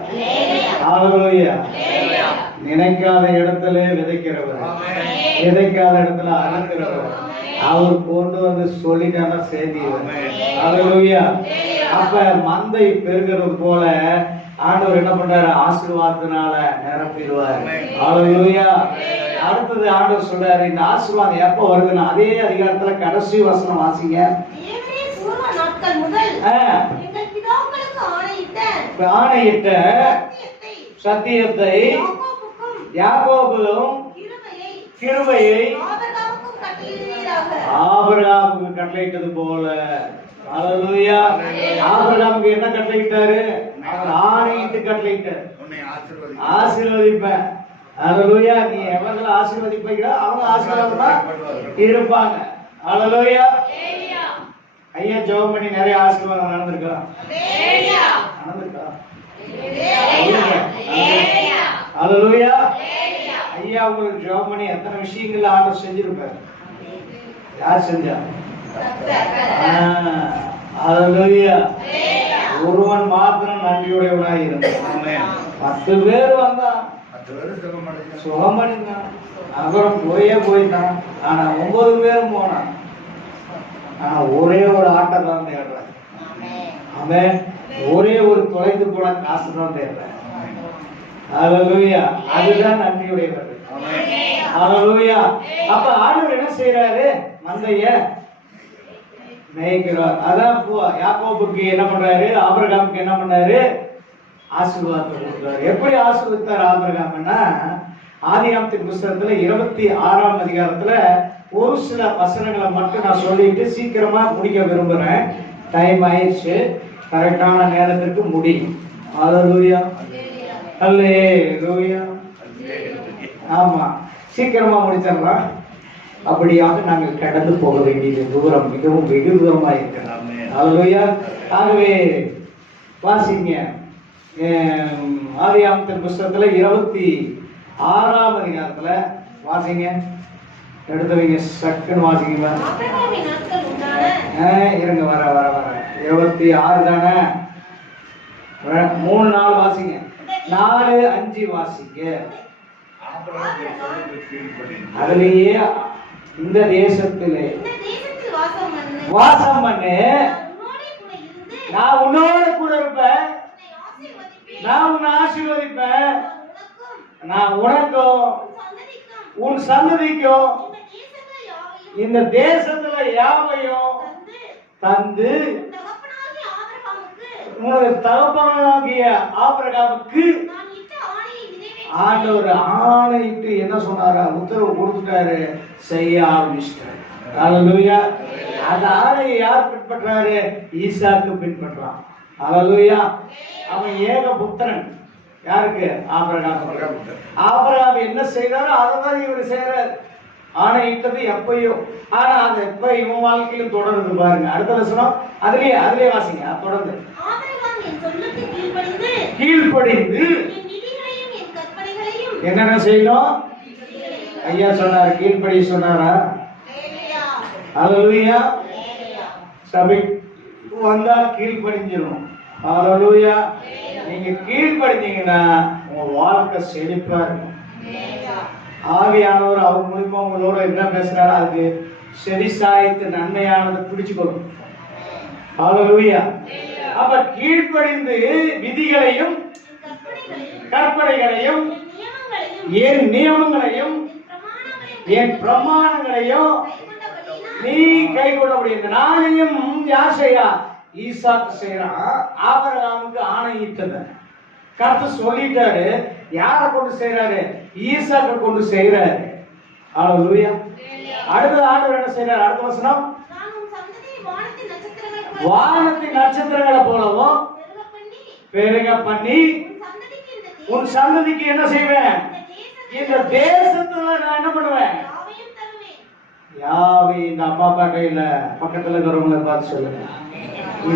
ஹல்லேலூயா. நினைக்காத இடத்துல விதைக்கிறவர், விதைக்காத இடத்துல அறுக்கிறவர், அவர் கொண்டு வந்து சொல்லிட்டானா செய்தியவர். ஹல்லேலூயா. அப்ப மந்தை பெருகிறது போல ஆண்டவர் என்ன பண்றாரு? ஆசீர்வாதத்தினால நிரப்பிடுவார். ஹல்லேலூயா. அடுத்தது ஆண்டவர் சொல்றாரு, இந்த ஆசீர்வாதம் எப்ப வருதுன்னா அதே அதிகாரத்துல கடைசி வசனம் வாசிங்க. பூர்வ நாட்கள் முதல் எங்கள் பிதாக்களுக்கு ஆணையிட்ட சத்தியத்தை யாக்கோபும் கிருபையை ஆபிரகாமுக்கு கட்டளையிட்டது போல. ஹல்லேலூயா. ஆபிரகாமுக்கு என்ன கட்டளையிட்டாரு? அவர் ஆணையிட்டு கட்டளையிட்டார், ஆசீர்வதிப்பேன். ஹல்லேலூயா. நீ எவங்களை ஆசீர்வதிப்பீங்களோ அவங்க ஆசீர்வாதமா இருப்பாங்க. ஹல்லேலூயா. ஐயா ஜெபம் பண்ணி நிறைய ஆசீர்வாதம் நடந்திருக்கா? நடந்திருக்கா? ஹல்லேலூயா. ஐயா உங்களுக்கு ஜெபம் பண்ணி எத்தனை விஷயங்கள் ஆண்டவர் செஞ்சிருப்பாரு? யார் செஞ்சா? ஹல்லேலூயா. ஒருவன் மாத்திரம் நன்றியுடையவனாய் இருந்தான். 10 பேர் வந்தா சுகமடைந்தான். அப்புறம் போயிட்டான். ஆனா 9 பேரும் போனான். ஆனா ஒரே ஒரு ஆட்டை தான் தேடுறேன். அவன் ஒரே ஒரு தொலைந்து போன காசு தான் தேடுறேன். ஹல்லேலூயா. அதுதான் நன்றியுடையவர்கள். ஹல்லேலூயா. அப்ப ஆண்டவர் என்ன செய்யறாரு? மந்தைய மேய்க்கிறார். அதான் யாக்கோபுக்கு என்ன பண்றாரு? ஆபிரகாமுக்கு என்ன பண்ணாரு? ஆசீர்வாதத்தை கொடுத்தாரு. எப்படி ஆசீர்வதித்தார் ஆபிரகாம்னா, ஆதியாகமத்தின் புத்தகத்துல 26ஆம் அதிகாரத்துல ஒரு சில வசனங்களை மட்டும் நான் சொல்லிட்டு சீக்கிரமா முடிக்க விரும்புறேன். டைம் ஆயிடுச்சு. கரெக்டான நேரத்துக்கு முடியும். ஹல்லேலூயா. ஹல்லேலூயா. ஆமா, சீக்கிரமா முடிச்சிடலாம். அப்படியாக நாங்கள் கடந்து போக வேண்டியது தூரம் மிகவும் வெகு தூரமா இருக்கிறோம். ஹல்லேலூயா. ஆகவே வாசிங்க ஆதியாகமத்தின் புத்தகத்துல 26ஆம் அதிகாரத்துல வாசிங்க. எடுத்தவங்க சக்குன்னு வாசிங்க. இருங்க, வர 26 தானே? 3 நாள் வாசிங்க. 4, 5 வாசிங்க. அதுலயே இந்த தேசத்திலே வாசம் பண்ணு, நான் உன்னோட கூட இருப்பேன், நான் உன்னை ஆசீர்வதிப்பேன், நான் உனக்கும் உன் சந்ததிக்கும் இந்த தேசத்துல யாவையும் தந்து உனது தகப்பனாகிய ஆபிரகாமுக்கு ஆண்டவர் ஆணையிட்டு என்ன சொன்னாரா? உத்தரவு கொடுத்துட்டாரு, செய்ய ஆரம்பிச்சிட்டாரு. ஹல்லேலூயா. அந்த ஆணையை யார் பின்பற்றாரு? ஈசாக்கு பின்பற்றான். ஹல்லேலூயா. அவன் ஏக புத்திரன். யாருக்கு? ஆபிரகாம். ஆபிரகாம் என்ன செய்தாரோ அதான் இவர் செய்யறாரு. ஆணையிட்டது எப்பயோ, ஆனா அது எப்ப இவன் வாழ்க்கையிலும் தொடருது பாருங்க. அடுத்த வசனம் அதுலயே வாசிங்க. தொடர்ந்து கீழ்ப்படிந்து என்னென்ன செய்யணும்? ஐயா சொன்னாரு, கீழ்ப்படி சொன்னாரா? ஹல்லேலூயா. சபை வந்தா கீழ்ப்படிஞ்சிடணும். ஹல்லேலூயா. நீங்க கீழ்ப்படிஞ்சீங்கன்னா உங்க வாழ்க்கை செழிப்பா இருக்கும். ஆவியானவர் அவர் மூலமா உங்களோட என்ன பேசுறாரு? அதுக்கு செவி சாய்த்து நன்மையானதை பிடிச்சுக்கணும். ஹல்லேலூயா. அப்ப கீழ்ப்படிந்து விதிகளையும் கற்பனைகளையும் என் நியமங்களையும் என் பிரமாணங்களையும் நீ கை கொள்ள முடியும். நாளையும் யார் செய்யா? ஈசாக்கு செய்யறான். ஆபிரகாமுக்கு ஆணையிட்டது கர்த்தர் சொல்லிட்டாரு. யாரை கொண்டு செய்யறாரு? ஈசாக்கு கொண்டு செய்யறாரு. ஹல்லேலூயா. அடுத்த ஆண்டவர் என்ன செய்யறாரு? அடுத்த வசனம், வானத்தின் நட்சத்திரங்களை போலவும் பெருக பண்ணி உன் சந்ததிக்கு என்ன செய்வேன்? இந்த தேசத்துல நான் என்ன பண்ணுவேன்? யாவை. இந்த அம்மா பாட்டையில பக்கத்துல இருக்கிறவங்களை பார்த்து சொல்லுங்க.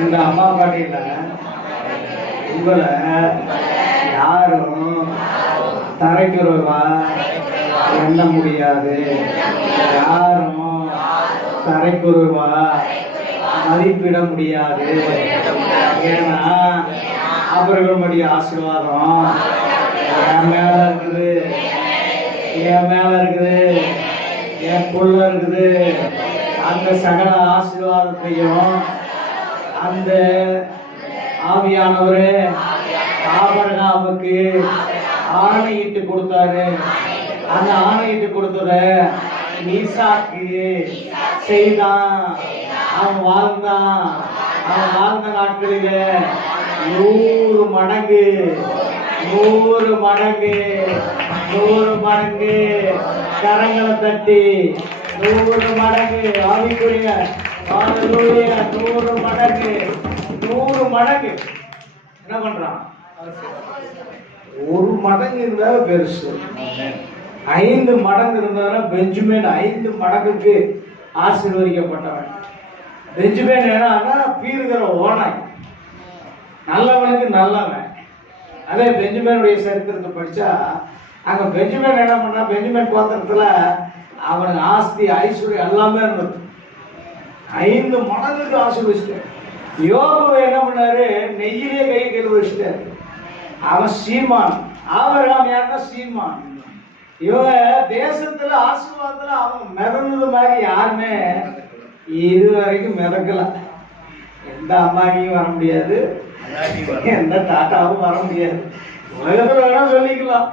இந்த அம்மா பாட்டையில உங்களை யாரும் தரைக்குறவா எண்ண முடியாது. யாரும் தரைக்குறவா மதிப்பிட முடியாது. ஏன்னா அவர்களுடைய ஆசீர்வாதம் என் மேல இருக்குது, என் மேல இருக்குது, என் புள்ள இருக்குது. அந்த சகல ஆசீர்வாதத்தையும் அந்த ஆவியானவரு ஆபிரகாமுக்கு ஆணையிட்டு கொடுத்தாரு. அந்த ஆணையிட்டு கொடுத்தத ஈசாக்கு செய்தான். அவன் வாழ்ந்தான். அவன் வாழ்ந்த நாட்களில 100 மடங்கு 100 மடங்கு 100 மடங்கு கரங்களை தட்டி 100 மடங்கு ஆவிக்குரிய 100 மடங்கு 100 மடங்கு என்ன பண்றான்? 1 மடங்கு இருந்தா பெருசு. 5 மடங்கு இருந்தா பெஞ்சமின் 5 மடங்குக்கு ஆசீர்வதிக்கப்பட்டவன். பெஞ்சமின் ஏன்னா பீறுகிற ஓனாய், நல்லவனுக்கு நல்லவன். அதே பெஞ்சமினுடைய சரித்திரத்தை படிச்சா அங்க பெஞ்சமின் என்ன பண்ணா, பெஞ்சமின் கோத்திரத்துல அவனுக்கு ஆஸ்தி ஐஸ்வர்யம் எல்லாமே இருந்தது. 5 மடங்குக்கு ஆசீர்வதிச்சிட்டாரு. யோபு என்ன பண்ணாரு? நெய்யிலே கை கழுவி வச்சுட்டாரு. அவன் சீமான். ஆபிரகாம் யாருன்னா சீமான். இவங்க தேசத்துல ஆசீர்வாதத்துல அவன் மிதந்தது மாதிரி யாருமே இது வரைக்கும் மிதக்கல. எந்த அம்மானியும் வர முடியாது, எந்த தாத்தாவும் வர முடியாது. உலகத்துல வேணா சொல்லிக்கலாம்,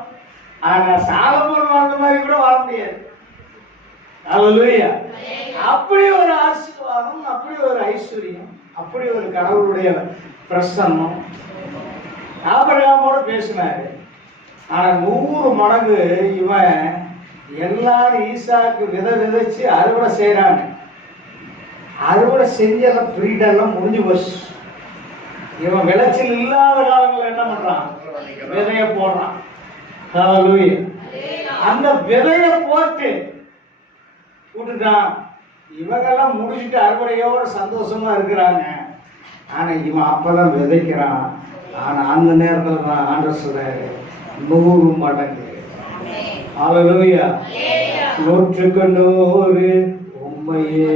ஆனா சாலமோன் வாழ்ந்த மாதிரி கூட வர முடியாது. அல்லேலூயா. அப்படி ஒரு ஆசீர்வாதம், அப்படி ஒரு ஐஸ்வர்யம், அப்படி ஒரு கடவுளுடைய பிரசன்னம் ஆபிரகாமோட பேசினாரு. ஆனா 100 மடங்கு இவன் எல்லாரும் ஈசாக்கு விதைச்சு அறுவடை செய்யறாங்க. அறுவடை செஞ்செல்லாம் பிரீடெல்லாம் முடிஞ்சு போச்சு. இவன் விளைச்சல் இல்லாத காலங்களில் என்ன பண்றான்? விதைய போடுறான். ஹல்லேலூயா. அந்த விதைய போட்டு விட்டுட்டான். இவங்கெல்லாம் முடிச்சுட்டு அறுவடையோட சந்தோஷமா இருக்கிறாங்க. ஆனா இவன் அப்பதான் விதைக்கிறான். ஆனா அந்த நேரத்துல நான் ஆண்டவர் சொல்றாரு 100 மடங்கு. ஹல்லேலூயா. 100க்கு 100 உண்மையே.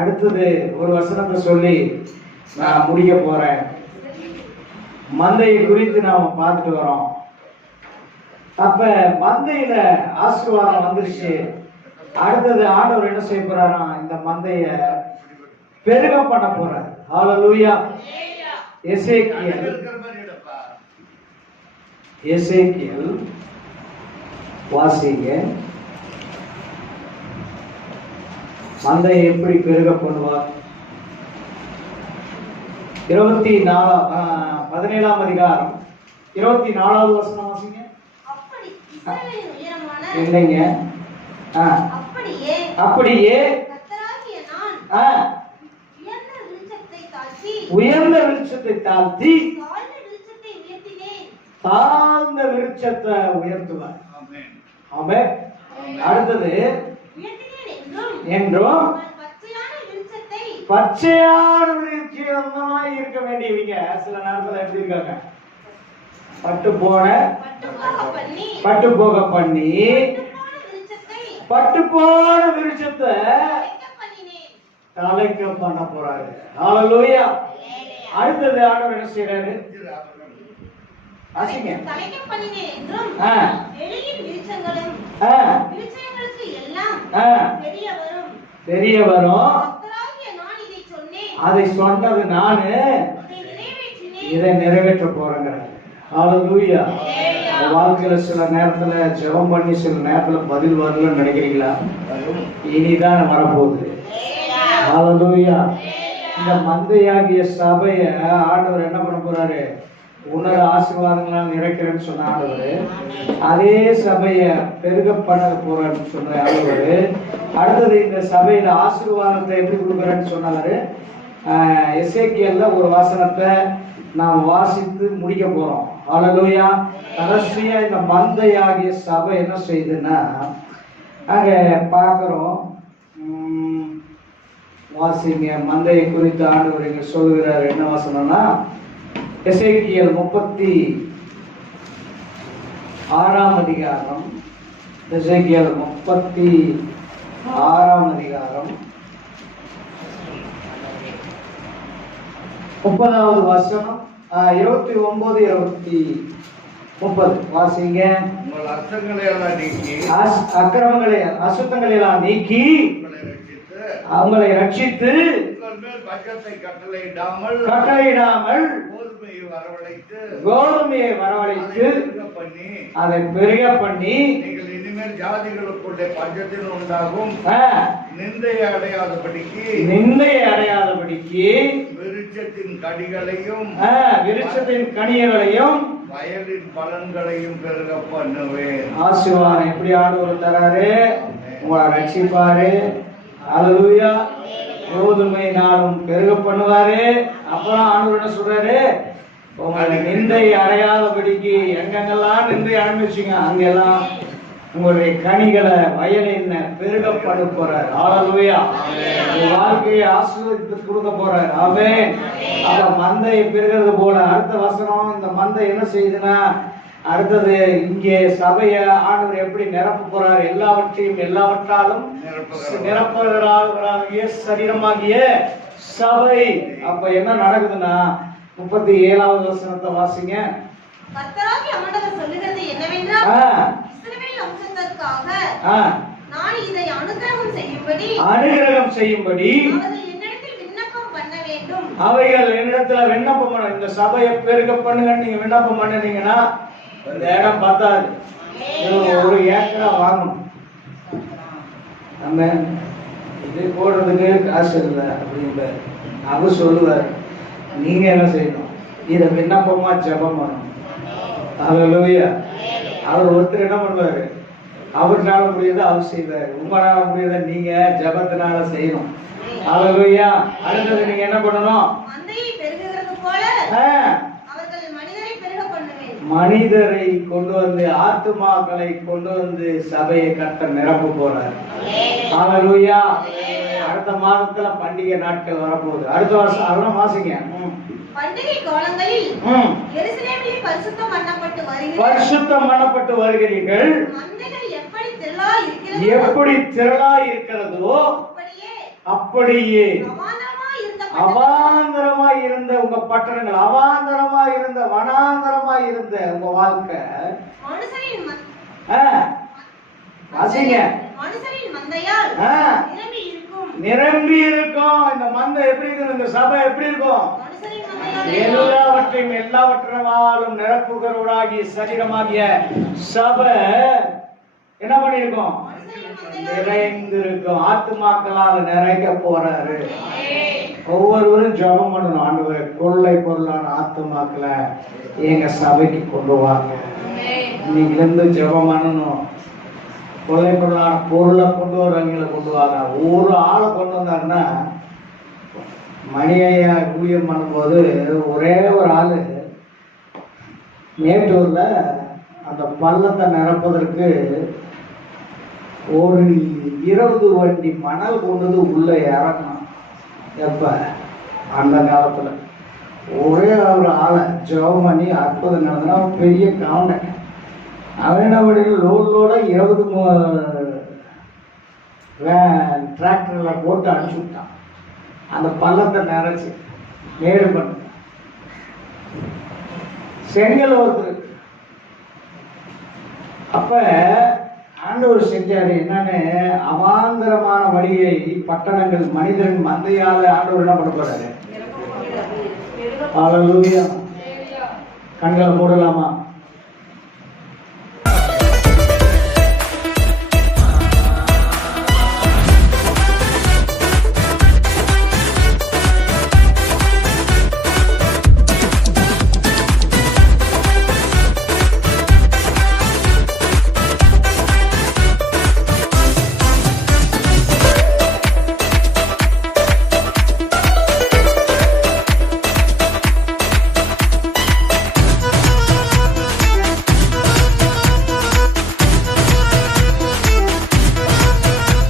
அடுத்தது ஒரு வசனத்தை சொல்லி நான் முடிக்க போறேன். மந்தையை குறித்து நாம பார்த்துட்டு வரோம். அப்ப மந்தையில ஆசீர்வாதம் வந்துருச்சு. அடுத்தது ஆண்டவர் என்ன செய்ய போறாராம்? இந்த மந்தைய பெருக பண்ண போறார். ஹல்லேலூயா. எசேக்கியேல் வாசிங்க. மந்தையை எப்படி பெருக பண்ணுவார்? 17ஆம் அதிகாரம் 24வது வசனம் வாசிங்க. இல்லைங்க, அப்படியே உயர்ந்த விருட்சத்தை தாழ்த்தி தாழ்ந்த விருட்சத்தை உயர்த்துவார். ஆமென். அடுத்தது என்றும் பச்சையான விருட்சமாய் இருக்க வேண்டியவங்க சில நேரத்துல எப்படி இருக்காங்க? பட்டு போக பண்ணி பட்டு போன விருட்சத்தை தலைக்க பண்ண போறாரு. ஹல்லேலூயா. அடுத்தது ஆண்டவர் என்ன செய்யறாரு? வாசிங்க. தெரிய வரும். அதை சொன்னது நானு, இதை நிறைவேற்ற போறேங்க. ஹல்லேலூயா. வாழ்க்கையில சில நேரத்துல ஜெபம் பண்ணி சில நேரத்துல பதில் வரலன்னு நினைக்கிறீங்களா? இனிதான் வரப்போகுது. ஹல்லேலூயா. இந்த மந்தையாகிய சபைய ஆண்டவர் என்ன பண்ண போறாரு? உன்னத ஆசீர்வாதங்களால் நிறைக்கிறேன்னு சொன்ன ஆண்டவர் அதே சபைய பெருக பண்ண போறாருன்னு சொன்ன ஆண்டவர் அடுத்தது இந்த சபையில ஆசீர்வாதத்தை எப்படி கொடுக்குறேன்னு சொன்னவர் எசேக்கியேல்ல ஒரு வசனத்தை நாம் வாசித்து முடிக்க போறோம். ஹல்லேலூயா. கடைசியா இந்த மந்தையாகிய சபை என்ன செய்யுதுன்னா, அங்க பார்க்கிறோம். வாசிங்க, மந்தையை குறித்து ஆண்டவர் இங்க சொல்லுகிறார். என்ன வசனம்னா, எசேக்கியேல் 36ஆம் அதிகாரம். எசேக்கியேல் 36ஆம் அதிகாரம் 30வது வசனம், 29, 30 வாசிங்க. உங்கள் அர்த்தங்களை எல்லாம் நீக்கி அக்கிரமங்களை அசுத்தங்களை எல்லாம் நீக்கி அவங்களை ரட்சித்து உங்கள் மேல் பட்சத்தை கட்டளையிடாமல் கோதுமையை வரவழைத்து அதை பெருக பண்ணி நீங்கள் இனிமேல் ஜாதிகளுக்குள்ளே பஞ்சத்தின் உண்டாகும் நிந்தையை அடையாதபடிக்கு விருட்சத்தின் கனிகளையும் வயலின் பலன்களையும் பெருக பண்ணுவேன். ஆசீர்வாதம் எப்படி ஆண்டவர் தராரு, உங்களை ரட்சிப்பாரு. அல்லேலூயா. கோதுமை நாளும் பெருக பண்ணுவாரு. அப்புறம் ஆண்டவர் என்ன சொல்றாரு, உங்களை நிந்தை அடையாதபடிக்கு எங்கெங்கெல்லாம் நிந்தை ஆரம்பிச்சுங்க அங்கெல்லாம் உங்களுடைய கனிகளை வயலின் பெருக பண்ண போறார். அல்லேலூயா. வாழ்க்கையை ஆசீர்வதித்து கொடுக்க போறார். ஆமென். அப்ப மந்தை பெருகிறது போல அடுத்த வசனம், இந்த மந்தை என்ன செய்யுதுன்னா, அடுத்தது இங்கே சபையை ஆண்டவர் எப்படி நிரப்ப போறார், எல்லாவற்றாலும் நிரப்புகிறாகிய சரீரமாகிய சபை. அப்ப என்ன நடக்குதுன்னா, 37வது வசனத்தை வாசிங்க. கர்த்தராகிய ஆண்டவர் சொல்லுகிறது என்னவென்றால், இஸ்ரவேல் வம்சத்திற்காக நான் இதை அனுக்கிரகம் செய்யும்படி அவைகள் என்னிடத்துல விண்ணப்பம் பண்ண, இந்த சபையை பெருக பண்ணுங்க. நீங்க விண்ணப்பம் பண்ணீங்கன்னா இந்த இடம் பத்தாது, ஒரு ஏக்கரா வாங்கணும். நம்ம இது போடுறதுக்கு காசு இல்லை அப்படின்ற அவர் சொல்லுவார். நீங்க என்ன செய்யணும், இதை விண்ணப்பமா ஜெபம் பண்ணணும். அல்லேலூயா. அவர் ஒருத்தர் என்ன பண்ணுவாரு, அவர்னால முடியாத அவர் செய்வார், உங்களால முடியாத நீங்க ஜெபத்தினால செய்யணும். அல்லேலூயா. அடுத்தது நீங்க என்ன பண்ணணும், மனிதரை கொண்டு வந்து, ஆத்துமாக்களை கொண்டு வந்து சபையை கட்ட நிரப்ப போறார். அல்லேலூயா. அடுத்த மாதத்துல பண்டிகை நாட்கள் வரப்போகுது. அடுத்த வருஷம் அதெல்லாம் வாசிங்க. பண்டிகை காலங்களில் எருசலேமில் பரிசுத்தம் பண்ணப்பட்டு வருகிறீர்கள். மந்தைகள் எப்படி திரளாய் இருக்கிறதோ அப்படியே அவாந்தரமாய் இருந்த உங்க பட்டணங்கள், அவாந்தரமாய் இருந்த வனாந்தரமாய் இருந்த உங்க வாழ்க்கை நிரம்பி இருக்கும். இந்த மந்தை எப்படி இருக்கும், இந்த சபை எப்படி இருக்கும், எல்லாவற்றையும் நிரப்புகிறவராகிய சரீரமாகிய சபை என்ன பண்ணிருக்கோம், நிறைந்திருக்கும். ஆத்துமாக்களால் நிறைக்க போறாரு. ஒவ்வொருவரும் ஜெபம் பண்ணணும். ஆண்டவரே, கொள்ளை பொருளான ஆத்துமாக்களை எங்க சபைக்கு கொண்டு வாங்க. இன்னைக்குல இருந்து ஜெபம் பண்ணணும். கொள்ளை பொருளான பொருளை கொண்டு வரவங்களை கொண்டு வாங்க. ஒரு ஆளை கொண்டு வந்தாருன்னா, மணியையா ஊழியம் பண்ணும்போது ஒரே ஒரு ஆளு மேட்டூர்ல அந்த பள்ளத்தை நிரப்பதற்கு ஒரு 20 வண்டி மணல் கொண்டது உள்ள இறங்கணும். எப்ப அந்த காலத்துல ஒரே ஒரு ஆளை ஜெபம் பண்ணி அற்புதம் நடந்தா பெரிய கவுண்டை. அவன் என்ன பண்ணி லோடோட 20 டிராக்டர்ல போட்டு அனுப்பிச்சு விட்டான். அந்த பள்ளத்தை நிறைச்சு மேடு பண்ண செங்கல் ஒருத்தர். அப்ப ஆண்டவர் செஞ்சாரு என்னன்னு, அவாந்தரமான வழியை பட்டணங்கள் மனிதன் மந்தையால ஆண்டவர் என்ன பண்ண போறாரு. அல்லேலூயா. கண்களை மூடலாமா?